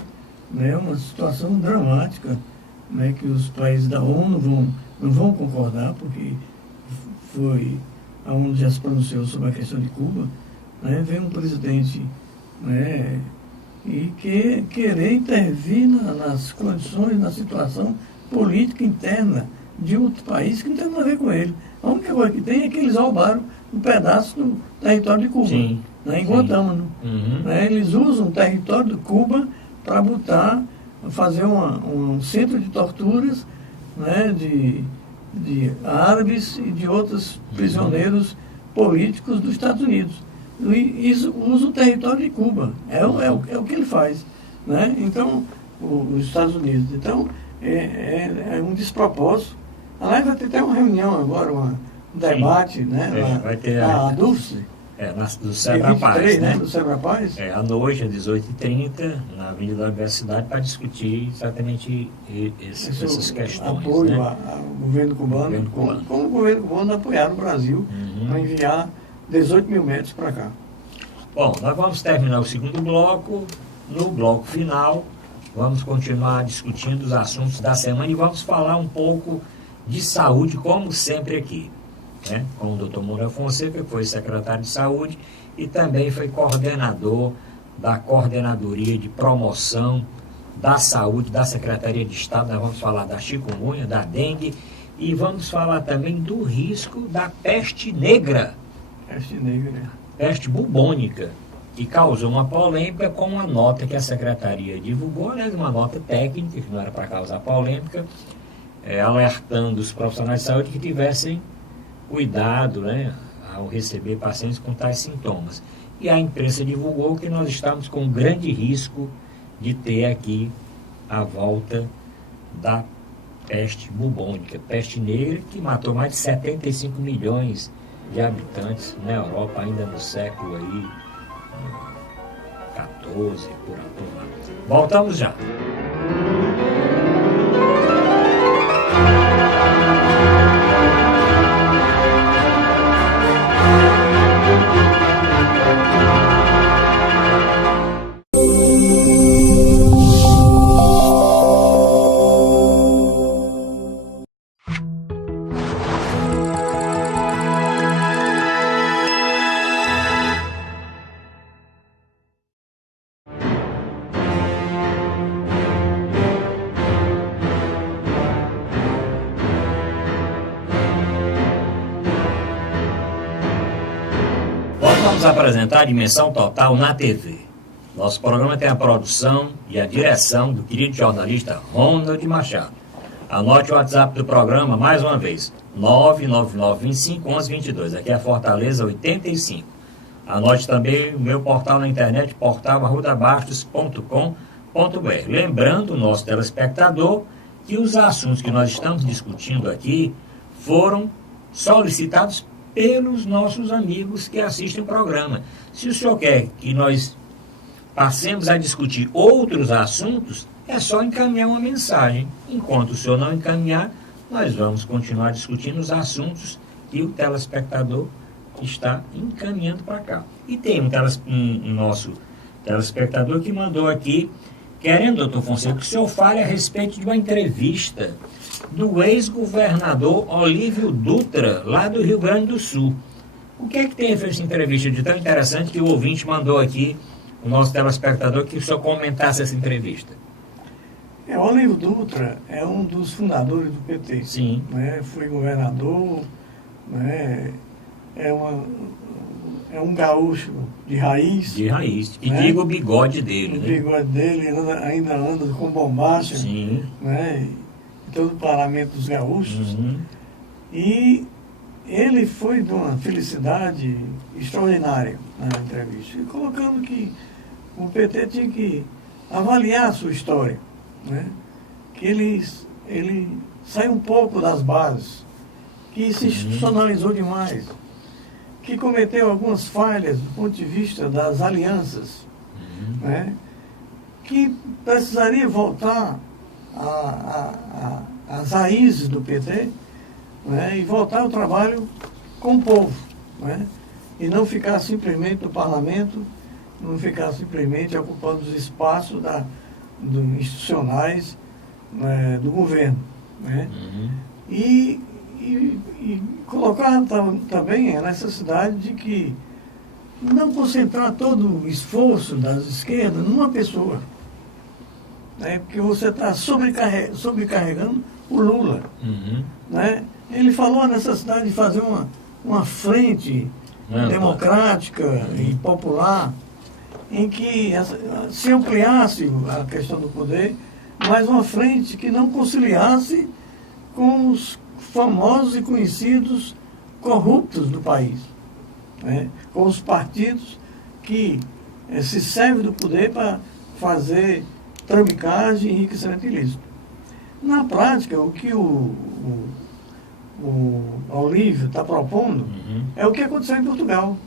né, uma situação dramática, né, que os países da ONU não vão concordar, porque a ONU já se pronunciou sobre a questão de Cuba, né? Vem um presidente, né, e querer intervir nas condições, na situação política interna de outro país que não tem nada a ver com ele. A única coisa que tem é que eles roubaram um pedaço do território de Cuba. Sim. Né, em Guantánamo. Uhum. Né, eles usam o território de Cuba para fazer um centro de torturas, né, de árabes e de outros prisioneiros políticos dos Estados Unidos. E isso usa o território de Cuba. É o que ele faz. Né? Então, os Estados Unidos. Então, é um despropósito. Aliás, vai ter até uma reunião agora, um debate, né? Vai ter a Dulce. Do Sebrapaz, né? Do Sebrapaz. À noite, às 18h30, na Avenida da Universidade, para discutir exatamente essas questões. Apoio, né? ao governo cubano. Como o governo cubano apoiar o Brasil para enviar 18 mil metros para cá. Bom, nós vamos terminar o segundo bloco. No bloco final, vamos continuar discutindo os assuntos da semana e vamos falar um pouco de saúde, como sempre aqui. Né, com o Dr. Moura Fonseca, que foi secretário de Saúde e também foi coordenador da Coordenadoria de Promoção da Saúde da Secretaria de Estado. Nós vamos falar da chikungunya, da dengue e vamos falar também do risco da peste negra. Peste negra. Peste bubônica, que causou uma polêmica com uma nota que a Secretaria divulgou, né, uma nota técnica, que não era para causar polêmica, alertando os profissionais de saúde que tivessem cuidado, né, ao receber pacientes com tais sintomas. E a imprensa divulgou que nós estamos com um grande risco de ter aqui a volta da peste bubônica, peste negra, que matou mais de 75 milhões de habitantes na Europa, ainda no século aí, 14, por lá. Voltamos já. Vamos apresentar a Dimensão Total na TV. Nosso programa tem a produção e a direção do querido jornalista Ronald Machado. Anote o WhatsApp do programa mais uma vez, 999251122. Aqui é Fortaleza 85. Anote também o meu portal na internet, portal@arrudabastos.com.br. Lembrando o nosso telespectador que os assuntos que nós estamos discutindo aqui foram solicitados pelos nossos amigos que assistem o programa. Se o senhor quer que nós passemos a discutir outros assuntos, é só encaminhar uma mensagem. Enquanto o senhor não encaminhar, nós vamos continuar discutindo os assuntos que o telespectador está encaminhando para cá. E tem um nosso telespectador que mandou aqui, querendo, doutor Fonseca, que o senhor fale a respeito de uma entrevista do ex-governador Olívio Dutra, lá do Rio Grande do Sul. O que é que tem essa entrevista de tão interessante que o ouvinte mandou aqui, o nosso telespectador, que o senhor comentasse essa entrevista? O Olívio Dutra é um dos fundadores do PT. Sim. Né? Foi governador, né? É um gaúcho de raiz. De raiz. E né? diga o bigode dele. O né? bigode dele ainda anda com bombacha. Sim. Né? Em todo o parlamento dos gaúchos. Uhum. E ele foi de uma felicidade extraordinária na entrevista, colocando que o PT tinha que avaliar a sua história. Né? Que ele saiu um pouco das bases, que se institucionalizou demais, que cometeu algumas falhas do ponto de vista das alianças, né? Que precisaria voltar às raízes do PT, né? E voltar ao trabalho com o povo, né? E não ficar simplesmente no parlamento, não ficar simplesmente ocupando os espaços institucionais, né, do governo. Né? E colocar também a necessidade de que não concentrar todo o esforço das esquerdas numa pessoa. Né? Porque você está sobrecarregando o Lula. Né? Ele falou a necessidade de fazer uma frente democrática e popular em que se ampliasse a questão do poder, mas uma frente que não conciliasse com os famosos e conhecidos corruptos do país, né? Com os partidos que se servem do poder para fazer tramicagem e enriquecimento ilícito. Na prática, o que o Olívio está propondo é o que aconteceu em Portugal,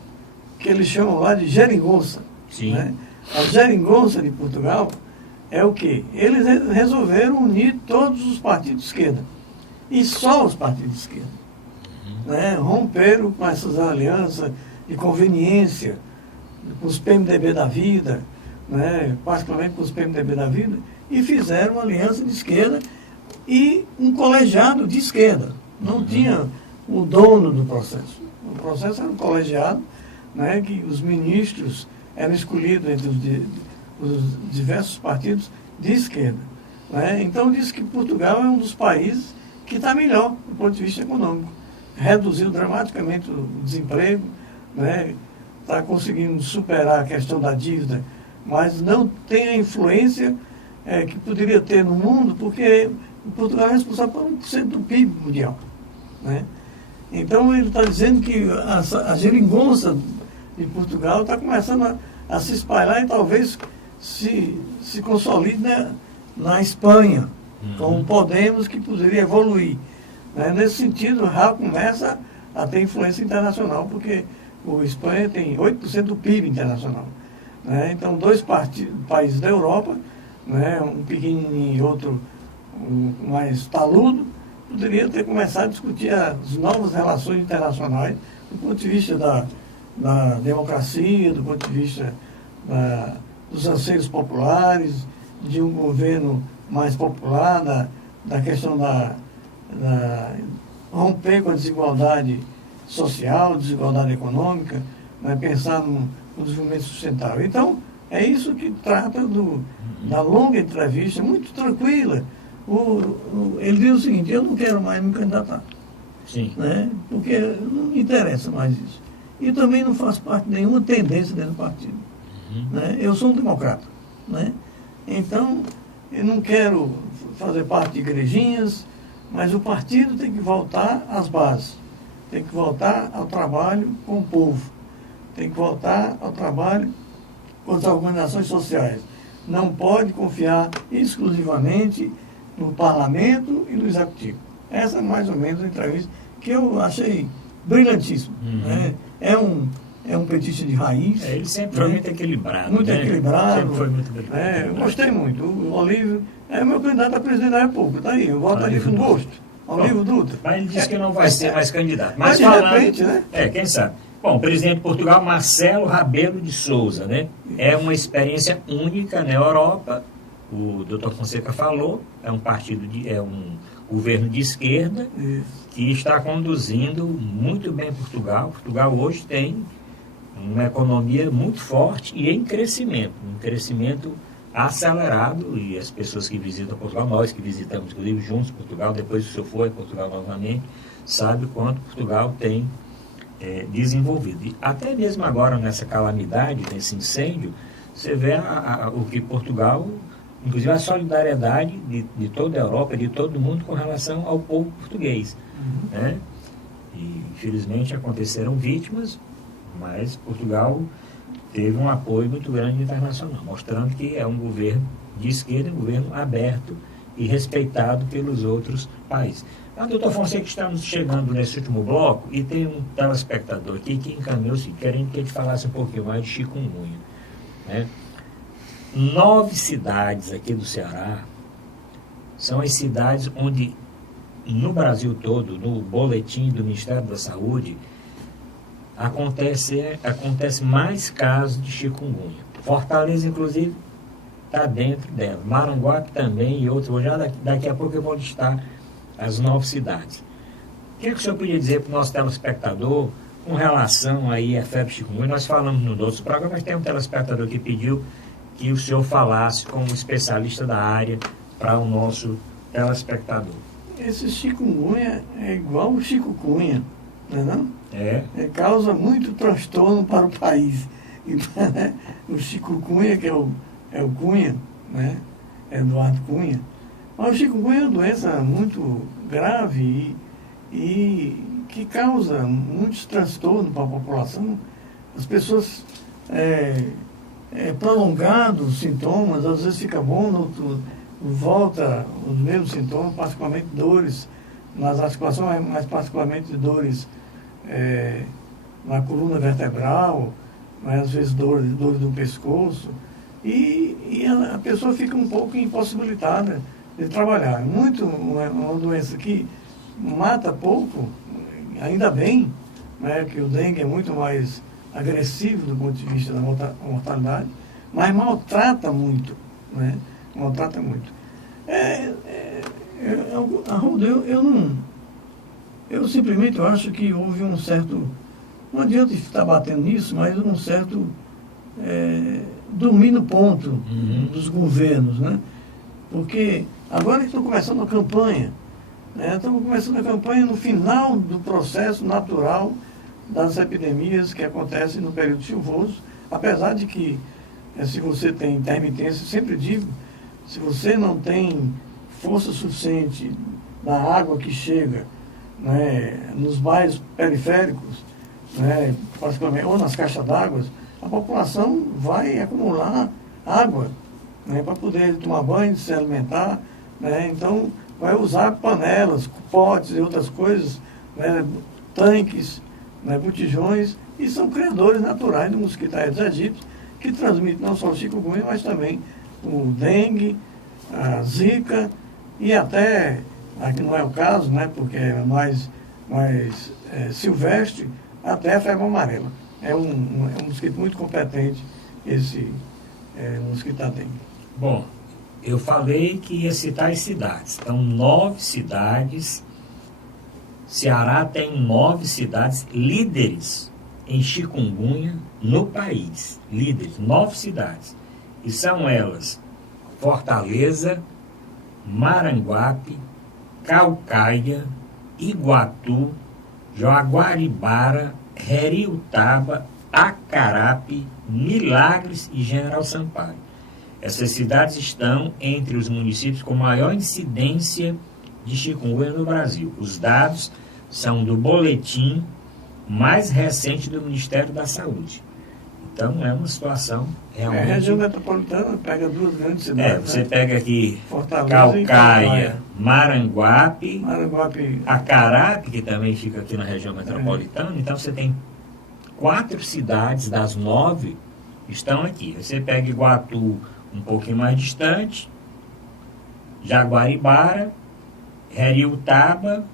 que eles chamam lá de geringonça. Né? A geringonça de Portugal é o quê? Eles resolveram unir todos os partidos de esquerda. E só os partidos de esquerda. Né? Romperam com essas alianças de conveniência, com os PMDB da vida, né? Particularmente com os PMDB da vida, e fizeram uma aliança de esquerda e um colegiado de esquerda. Não tinha o dono do processo. O processo era um colegiado, né? Que os ministros eram escolhidos entre os diversos partidos de esquerda. Né? Então diz que Portugal é um dos países que está melhor do ponto de vista econômico. Reduziu dramaticamente o desemprego, né? Está conseguindo superar a questão da dívida, mas não tem a influência que poderia ter no mundo, porque Portugal é responsável por 1% do PIB mundial. Né? Então ele está dizendo que a geringonça de Portugal está começando a se espalhar e talvez se consolide na Espanha, com o Podemos, que poderia evoluir. Né? Nesse sentido, já começa a ter influência internacional, porque a Espanha tem 8% do PIB internacional. Né? Então, dois países da Europa, né? Um pequenininho e outro mais taludo, poderia ter começado a discutir as novas relações internacionais do ponto de vista da democracia, do ponto de vista dos anseios populares, de um governo mais popular, da questão romper com a desigualdade social, desigualdade econômica, né, pensar no desenvolvimento sustentável. Então, é isso que trata da longa entrevista, muito tranquila. Ele diz o seguinte: eu não quero mais me candidatar. Sim. Né, porque não me interessa mais isso. E também não faço parte de nenhuma tendência dentro do partido. Né? Eu sou um democrata. Né? Então, eu não quero fazer parte de igrejinhas, mas o partido tem que voltar às bases, tem que voltar ao trabalho com o povo. tem que voltar ao trabalho com as organizações sociais. Não pode confiar exclusivamente no parlamento e no executivo. Essa é mais ou menos a entrevista que eu achei brilhantíssima. Né? É um petista de raiz. Ele sempre foi muito equilibrado. Muito né? equilibrado. Sempre foi muito equilibrado. Eu gostei muito. O Olívio é meu candidato a presidente da República. Está aí, eu voto ali com gosto. Olívio Dutra. Mas ele disse que não vai ser mais candidato. Mas de repente, né? Quem sabe? Bom, o presidente de Portugal, Marcelo Rebelo de Sousa, né? É uma experiência única na Europa. O doutor Fonseca falou, é um governo de esquerda. Isso. Que está conduzindo muito bem Portugal. Portugal hoje tem uma economia muito forte e em crescimento, um crescimento acelerado, e as pessoas que visitam Portugal, nós que visitamos inclusive juntos Portugal, depois que o senhor foi a Portugal novamente, sabe quanto Portugal tem desenvolvido. E até mesmo agora nessa calamidade, nesse incêndio, você vê o que Portugal, inclusive a solidariedade de toda a Europa, de todo mundo com relação ao povo português. Né? E infelizmente aconteceram vítimas, mas Portugal teve um apoio muito grande internacional, mostrando que é um governo de esquerda, um governo aberto e respeitado pelos outros países. A doutor Fonseca, estamos chegando nesse último bloco e tem um telespectador aqui que encaminhou-se querendo que a gente falasse um pouquinho mais de chikungunya. Né? 9 cidades aqui do Ceará são as cidades onde no Brasil todo, no boletim do Ministério da Saúde, acontece mais casos de chikungunya. Fortaleza, inclusive, está dentro dela. Maranguape também e outros. Já daqui a pouco eu vou listar as 9 cidades. O que o senhor podia dizer para o nosso telespectador com relação aí à febre chikungunya? Nós falamos no outro programa, mas tem um telespectador que pediu que o senhor falasse como especialista da área para o nosso telespectador. Esse chikungunya é igual o chikungunya, não é não? Causa muito transtorno para o país. Então, né, o chikungunya, que é o Cunha, né? Eduardo Cunha. Mas o chikungunya é uma doença muito grave e que causa muitos transtornos para a população. As pessoas prolongados sintomas, às vezes fica bom, volta os mesmos sintomas, particularmente dores nas articulações, mas particularmente dores na coluna vertebral, mas às vezes dores do pescoço, e a pessoa fica um pouco impossibilitada de trabalhar. Uma doença que mata pouco, ainda bem, né, que o dengue é muito mais agressivo do ponto de vista da mortalidade, mas maltrata muito, né? Maltrata muito. Eu simplesmente acho que houve um certo, não adianta estar batendo nisso, mas um certo dormir no ponto dos governos, né? Porque agora estão começando a campanha, né? Estamos começando a campanha no final do processo natural das epidemias que acontecem no período chuvoso, apesar de que, se você tem intermitência, sempre digo, se você não tem força suficiente da água que chega, né, nos bairros periféricos, né, particularmente, ou nas caixas d'água, a população vai acumular água, né, para poder tomar banho, se alimentar, né, então vai usar panelas, potes e outras coisas, né, tanques, né, botijões, e são criadores naturais do mosquito Aedes aegypti, que transmite não só o chikungunya, mas também o dengue, a zika e até, aqui não é o caso, né, porque é mais silvestre, até a febre amarela. É um mosquito muito competente, esse mosquito da dengue. Bom, eu falei que ia citar as cidades. Então, 9 cidades. Ceará tem 9 cidades líderes em chikungunya no país. Líderes, 9 cidades. E são elas: Fortaleza, Maranguape, Caucaia, Iguatu, Jaguaribara, Heriutaba, Acarape, Milagres e General Sampaio. Essas cidades estão entre os municípios com maior incidência de chikungunya no Brasil. Os dados são do boletim mais recente do Ministério da Saúde. Então, é uma situação realmente... A região metropolitana pega duas grandes cidades. Você pega aqui Fortaleza Calcaia, Maranguape, Maranguape, Acarape, que também fica aqui na região metropolitana. Então, você tem 4 cidades das 9 estão aqui. Você pega Iguatu, um pouquinho mais distante, Jaguaribara, Heriutaba,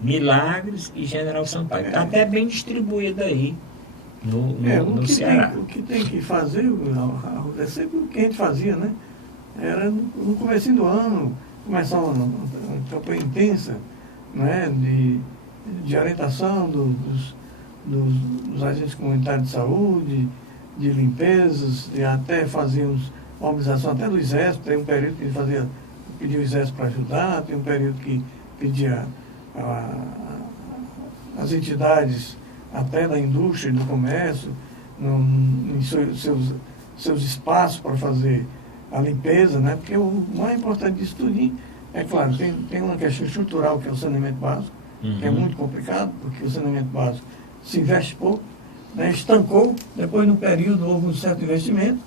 Milagres e General Sampaio. Está até bem distribuído aí no Ceará. O que tem que fazer, é sempre o que a gente fazia, né? Era no comecinho do ano, começar uma campanha intensa, né? de orientação dos agentes comunitários de saúde, de limpezas, e até fazíamos mobilização até do Exército. Tem um período que pedia o Exército para ajudar, tem um período que pedia as entidades até da indústria e do comércio em seus espaços para fazer a limpeza, né? Porque o mais importante disso tudo é claro, tem uma questão estrutural que é o saneamento básico, que é muito complicado, porque o saneamento básico se investe pouco, né? Estancou, depois no período houve um certo investimento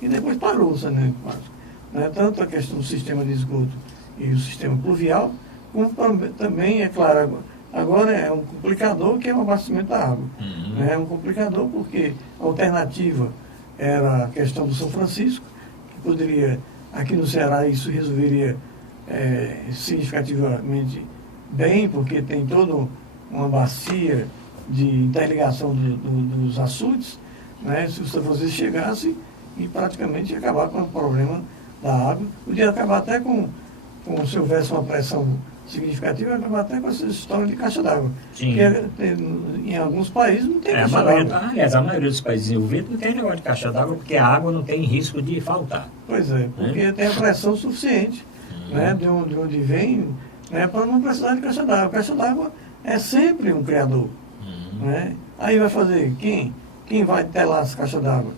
e depois parou o saneamento básico. Né? Tanto a questão do sistema de esgoto e o sistema pluvial, como também, é claro, agora é um complicador que é o abastecimento da água. É um complicador porque a alternativa era a questão do São Francisco, que poderia, aqui no Ceará, isso resolveria significativamente bem, porque tem toda uma bacia de interligação dos açudes, né? Se o São Francisco chegasse e praticamente ia acabar com o problema da água, podia acabar até se houvesse uma pressão significativa, acabar até com essa história de caixa d'água. Que em alguns países não tem caixa d'água. Aliás, a maioria dos países desenvolvidos não tem negócio de caixa d'água, porque a água não tem risco de faltar. Pois é, porque tem a pressão suficiente, né, de onde vem, né, para não precisar de caixa d'água. Caixa d'água é sempre um criador. Né? Aí vai fazer quem vai telar essa caixa d'água?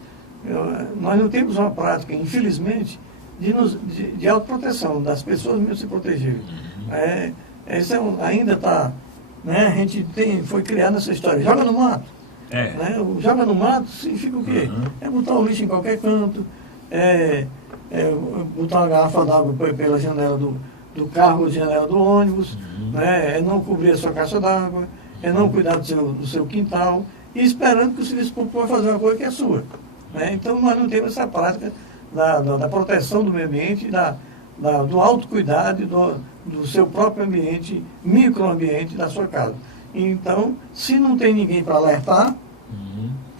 Nós não temos uma prática, infelizmente, de autoproteção, das pessoas mesmo se protegerem. Esse ainda está, né? A gente foi criado nessa história, joga no mato. Né? Joga no mato significa o quê? É botar o lixo em qualquer canto, botar uma garrafa d'água pela janela do carro ou janela do ônibus, né? É não cobrir a sua caixa d'água, é não cuidar do seu quintal, e esperando que o serviço público vai fazer uma coisa que é sua. Né? Então nós não temos essa prática da proteção do meio ambiente, do autocuidado do seu próprio ambiente, microambiente da sua casa. Então, se não tem ninguém para alertar,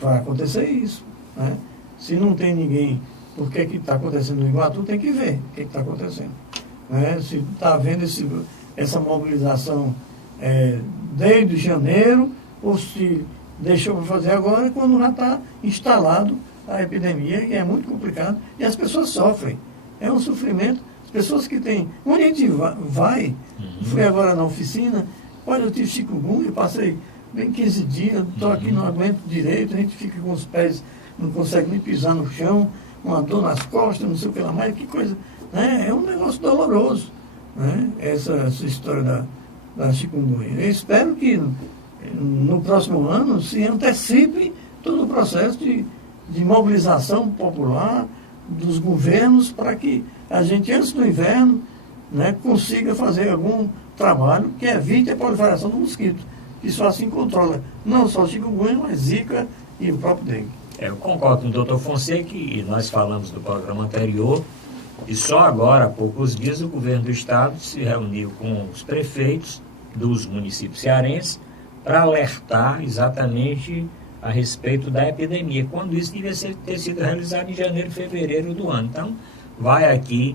vai acontecer isso. Né? Se não tem ninguém, por que está acontecendo no Iguatu, tem que ver o que está acontecendo. Né? Se está havendo essa mobilização desde janeiro, ou se deixou para fazer agora, quando já está instalado a epidemia, e é muito complicado, e as pessoas sofrem. É um sofrimento. As pessoas que têm... Onde a gente vai, fui agora na oficina, olha, eu tive chikungunya, passei bem 15 dias, estou aqui, não aguento direito, a gente fica com os pés, não consegue nem pisar no chão, uma dor nas costas, não sei o que lá mais, que coisa. Né? É um negócio doloroso, né? Essa história da chikungunya. Eu espero que no próximo ano se antecipe todo o processo de mobilização popular dos governos para que a gente, antes do inverno, né, consiga fazer algum trabalho que evite a proliferação do mosquito, que só assim controla não só o chikungunya, mas zika e o próprio dengue. Eu concordo com o doutor Fonseca, e nós falamos do programa anterior, e só agora, há poucos dias, o governo do estado se reuniu com os prefeitos dos municípios cearenses para alertar exatamente a respeito da epidemia, quando isso devia ter sido realizado em janeiro e fevereiro do ano. Então, vai aqui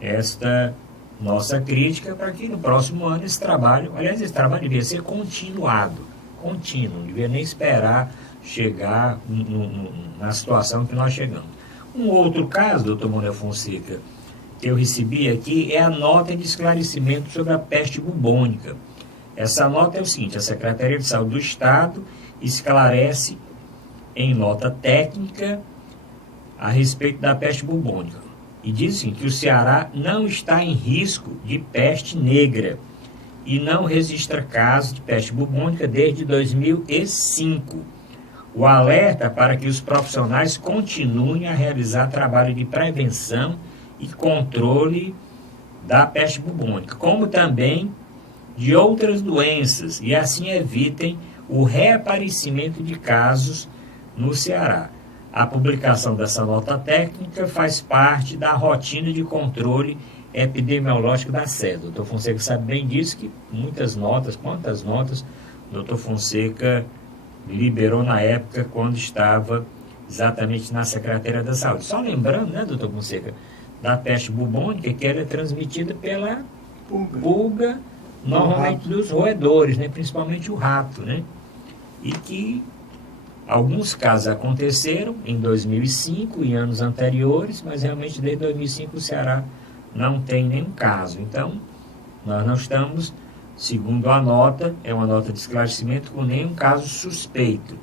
esta nossa crítica para que no próximo ano esse trabalho devia ser contínuo, não devia nem esperar chegar na situação que nós chegamos. Um outro caso, doutor Manuel Fonseca, que eu recebi aqui é a nota de esclarecimento sobre a peste bubônica. Essa nota é o seguinte: a Secretaria de Saúde do Estado esclarece em nota técnica a respeito da peste bubônica. E diz assim, que o Ceará não está em risco de peste negra e não registra casos de peste bubônica desde 2005. O alerta para que os profissionais continuem a realizar trabalho de prevenção e controle da peste bubônica, como também de outras doenças, e assim evitem o reaparecimento de casos no Ceará. A publicação dessa nota técnica faz parte da rotina de controle epidemiológico da SES. O Dr. Fonseca sabe bem disso, que muitas notas, quantas notas o Dr. Fonseca liberou na época quando estava exatamente na Secretaria da Saúde. Só lembrando, né, Dr. Fonseca, da peste bubônica, que ela é transmitida pela pulga normalmente dos roedores, né, principalmente o rato, né, e que alguns casos aconteceram em 2005 e anos anteriores, mas realmente desde 2005 o Ceará não tem nenhum caso. Então, nós não estamos, segundo a nota, é uma nota de esclarecimento, com nenhum caso suspeito.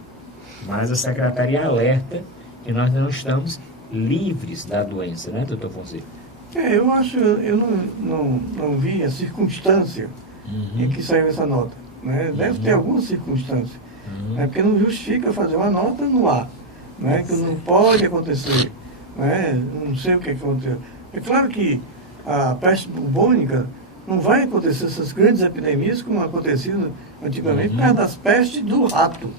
Mas a Secretaria alerta que nós não estamos livres da doença, né, doutor Fonseca? Eu acho, eu não vi a circunstância em que saiu essa nota. Né? Deve ter alguma circunstância. Né? Porque não justifica fazer uma nota no ar. Né? Que não pode acontecer. Né? Não sei o que aconteceu. É claro que a peste bubônica não vai acontecer essas grandes epidemias como aconteciam antigamente por causa das pestes do rato.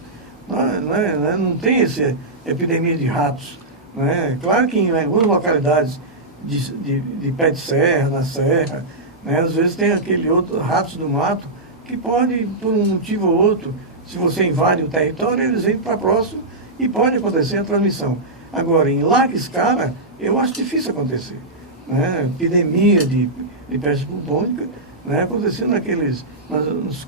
Não tem essa epidemia de ratos. Né? Claro que em algumas localidades de pé de serra, na serra, né? Às vezes tem aquele outro ratos do mato que pode, por um motivo ou outro, se você invade o território, eles vêm para próximo e pode acontecer a transmissão. Agora, em larga escala, eu acho difícil acontecer. Né? Epidemia de peste bubônica, né? Acontecendo nos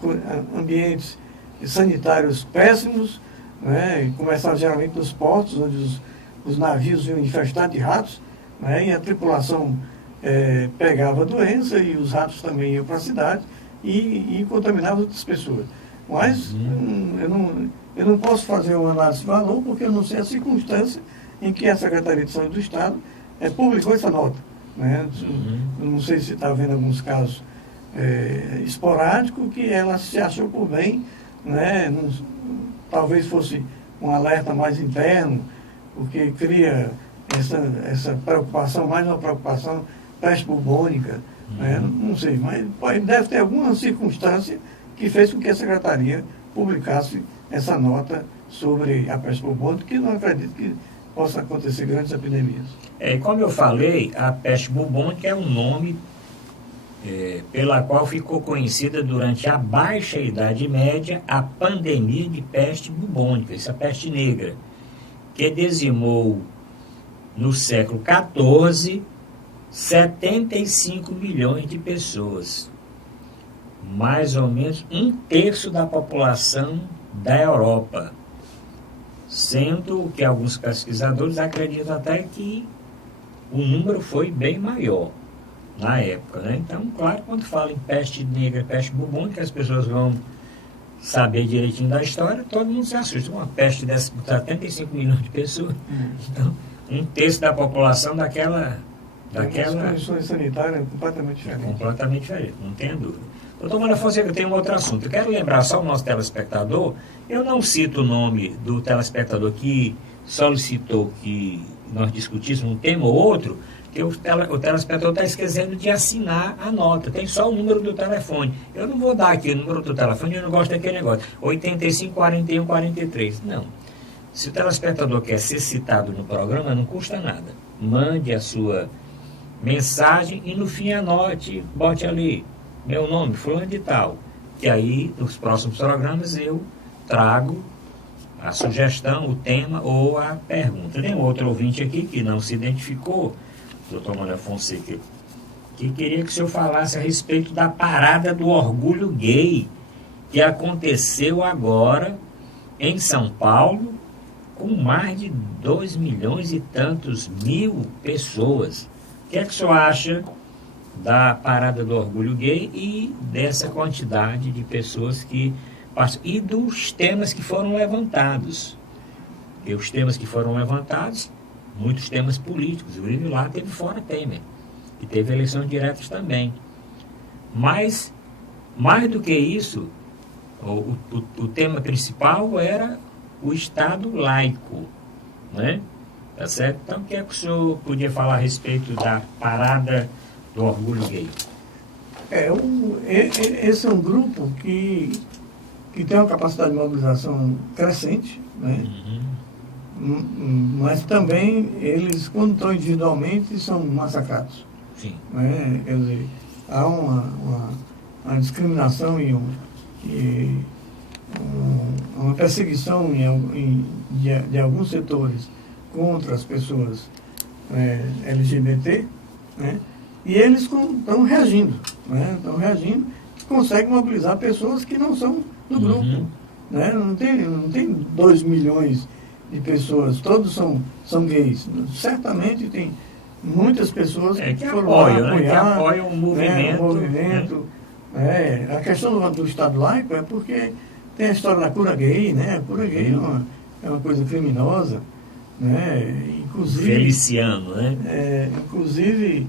ambientes sanitários péssimos, né? Começava geralmente nos portos, onde os navios iam infestados de ratos, né? E a tripulação pegava a doença e os ratos também iam para a cidade e contaminavam outras pessoas. Mas eu não posso fazer uma análise de valor porque eu não sei a circunstância em que a Secretaria de Saúde do Estado publicou essa nota. Né? Eu não sei se está havendo alguns casos esporádicos que ela se achou por bem, né? Talvez fosse um alerta mais interno, porque cria essa preocupação, mais uma preocupação peste bubônica, né? Não sei, mas deve ter alguma circunstância que fez com que a Secretaria publicasse essa nota sobre a peste bubônica, que não acredito que possa acontecer grandes epidemias. Como eu falei, a peste bubônica é um nome pela qual ficou conhecida durante a Baixa Idade Média a pandemia de peste bubônica, essa peste negra, que dizimou no século XIV 75 milhões de pessoas, mais ou menos 1/3 da população da Europa, sendo que alguns pesquisadores acreditam até que o número foi bem maior na época, né? Então, claro, quando fala em peste negra, peste bubônica, as pessoas vão saber direitinho da história, todo mundo se assusta. Uma peste dessa por 75 milhões de pessoas, então 1/3 da população daquela As condições sanitárias completamente diferentes. Completamente diferente, não tenha dúvida. Doutor Manuel Fonseca, tem um outro assunto. Eu quero lembrar só o nosso telespectador, eu não cito o nome do telespectador que solicitou que nós discutíssemos um tema ou outro, que o telespectador está esquecendo de assinar a nota. Tem só o número do telefone. Eu não vou dar aqui o número do telefone, eu não gosto daquele negócio. 85 41 43. Não. Se o telespectador quer ser citado no programa, não custa nada. Mande a sua mensagem e no fim anote, bote ali meu nome, fulano de tal. Que aí, nos próximos programas, eu trago a sugestão, o tema ou a pergunta. Tem um outro ouvinte aqui que não se identificou, doutor Manuel Fonseca, que queria que o senhor falasse a respeito da parada do orgulho gay que aconteceu agora em São Paulo, com mais de 2 milhões e tantos mil pessoas. O que é que o senhor acha da parada do orgulho gay e dessa quantidade de pessoas que participam, e dos temas que foram levantados? E os temas que foram levantados, muitos temas políticos, inclusive lá teve fora Temer, e teve eleições diretas também. Mas mais do que isso, o tema principal era o Estado laico, né? Tá certo? Então, o que é que o senhor podia falar a respeito da parada do orgulho gay? Esse é um grupo que tem uma capacidade de mobilização crescente, né? Mas também eles, quando estão individualmente, são massacrados. Sim. Né? Quer dizer, há uma discriminação e uma perseguição de alguns setores contra as pessoas LGBT, né? E eles estão reagindo, né? Estão reagindo e conseguem mobilizar pessoas que não são do grupo. Né? Não tem 2 milhões de pessoas, todos são gays. Certamente tem muitas pessoas que apoiam, né? Que apoiam o movimento. O movimento. Né? A questão do Estado laico é porque tem a história da cura gay, né? A cura gay é uma coisa criminosa, né? Inclusive, Feliciano, né? Inclusive,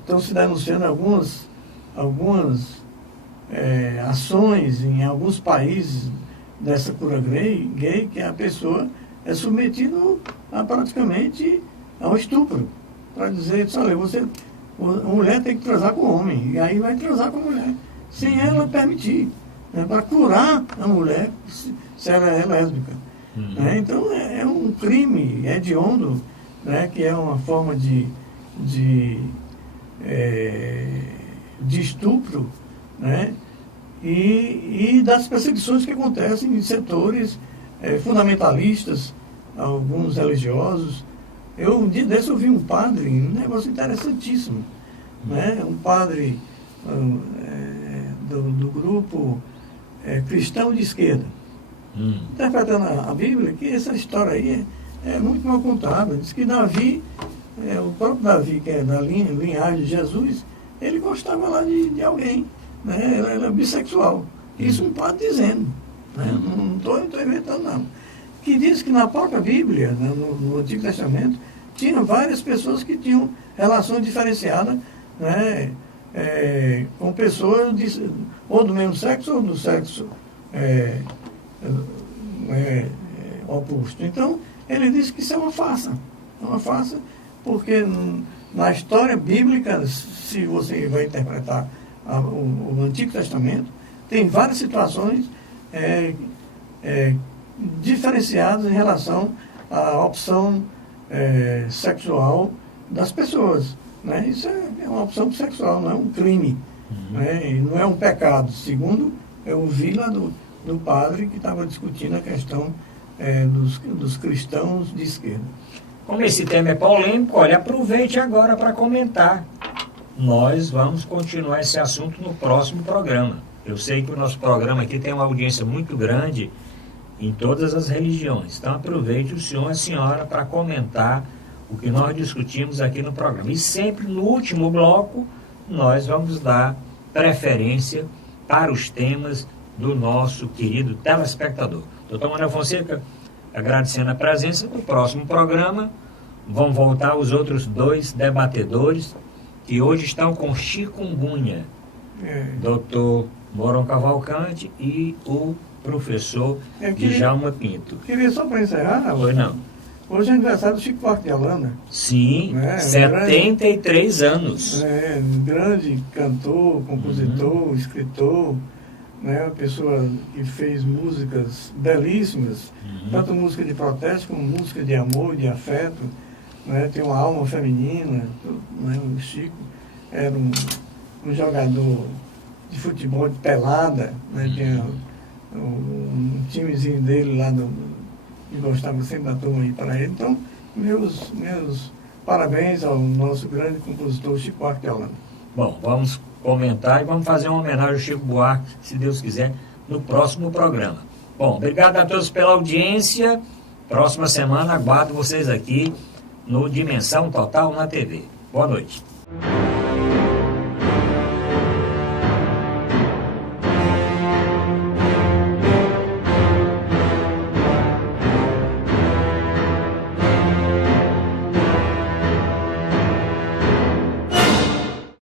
estão se denunciando algumas ações em alguns países dessa cura gay, que a pessoa é submetida praticamente ao estupro. Para dizer, olha, a mulher tem que transar com o homem, e aí vai transar com a mulher, sem ela permitir, né, para curar a mulher se ela é lésbica. Né? Então é um crime hediondo, né, que é uma forma de estupro, né? E das perseguições que acontecem em setores fundamentalistas, alguns religiosos. Um dia desse eu vi um padre, um negócio interessantíssimo, né? Um padre do grupo cristão de esquerda, interpretando a Bíblia, que essa história aí é muito mal contada. Diz que Davi, o próprio Davi, que é da linhagem de Jesus, ele gostava lá de alguém, né? Ele era bissexual. Isso um padre dizendo, né? Não estou inventando não. Que diz que na própria Bíblia, né, no Antigo Testamento, tinha várias pessoas que tinham relações diferenciadas, né, com pessoas ou do mesmo sexo ou do sexo oposto. Então, ele disse que isso é uma farsa. É uma farsa porque na história bíblica, se você vai interpretar o Antigo Testamento, tem várias situações diferenciadas em relação à opção sexual das pessoas. Né? Isso é uma opção sexual, não é um crime, né? E não é um pecado, segundo eu vi lá do padre que estava discutindo a questão dos cristãos de esquerda. Como esse tema é polêmico, olha, aproveite agora para comentar. Nós vamos continuar esse assunto no próximo programa. Eu sei que o nosso programa aqui tem uma audiência muito grande em todas as religiões. Então aproveite o senhor e a senhora para comentar o que nós discutimos aqui no programa. E sempre no último bloco nós vamos dar preferência para os temas do nosso querido telespectador. Doutor Manuel Fonseca, agradecendo a presença. No próximo programa vão voltar os outros 2 debatedores que hoje estão com chikungunya. Doutor Moron Cavalcante e o professor Djalma Pinto. Queria só para encerrar, Oi, não. Hoje é aniversário do Chico Buarque de Holanda. Sim, 73 anos. Um grande cantor, compositor, escritor, né? Uma pessoa que fez músicas belíssimas, tanto música de protesto como música de amor, de afeto, né? Tem uma alma feminina, né? O Chico era um jogador de futebol de pelada, né? Tinha um timezinho dele lá que gostava sempre da turma aí para ele. Então, meus parabéns ao nosso grande compositor Chico Buarque de Holanda. Bom, vamos comentar e vamos fazer uma homenagem ao Chico Buarque, se Deus quiser, no próximo programa. Bom, obrigado a todos pela audiência. Próxima semana aguardo vocês aqui no Dimensão Total na TV. Boa noite.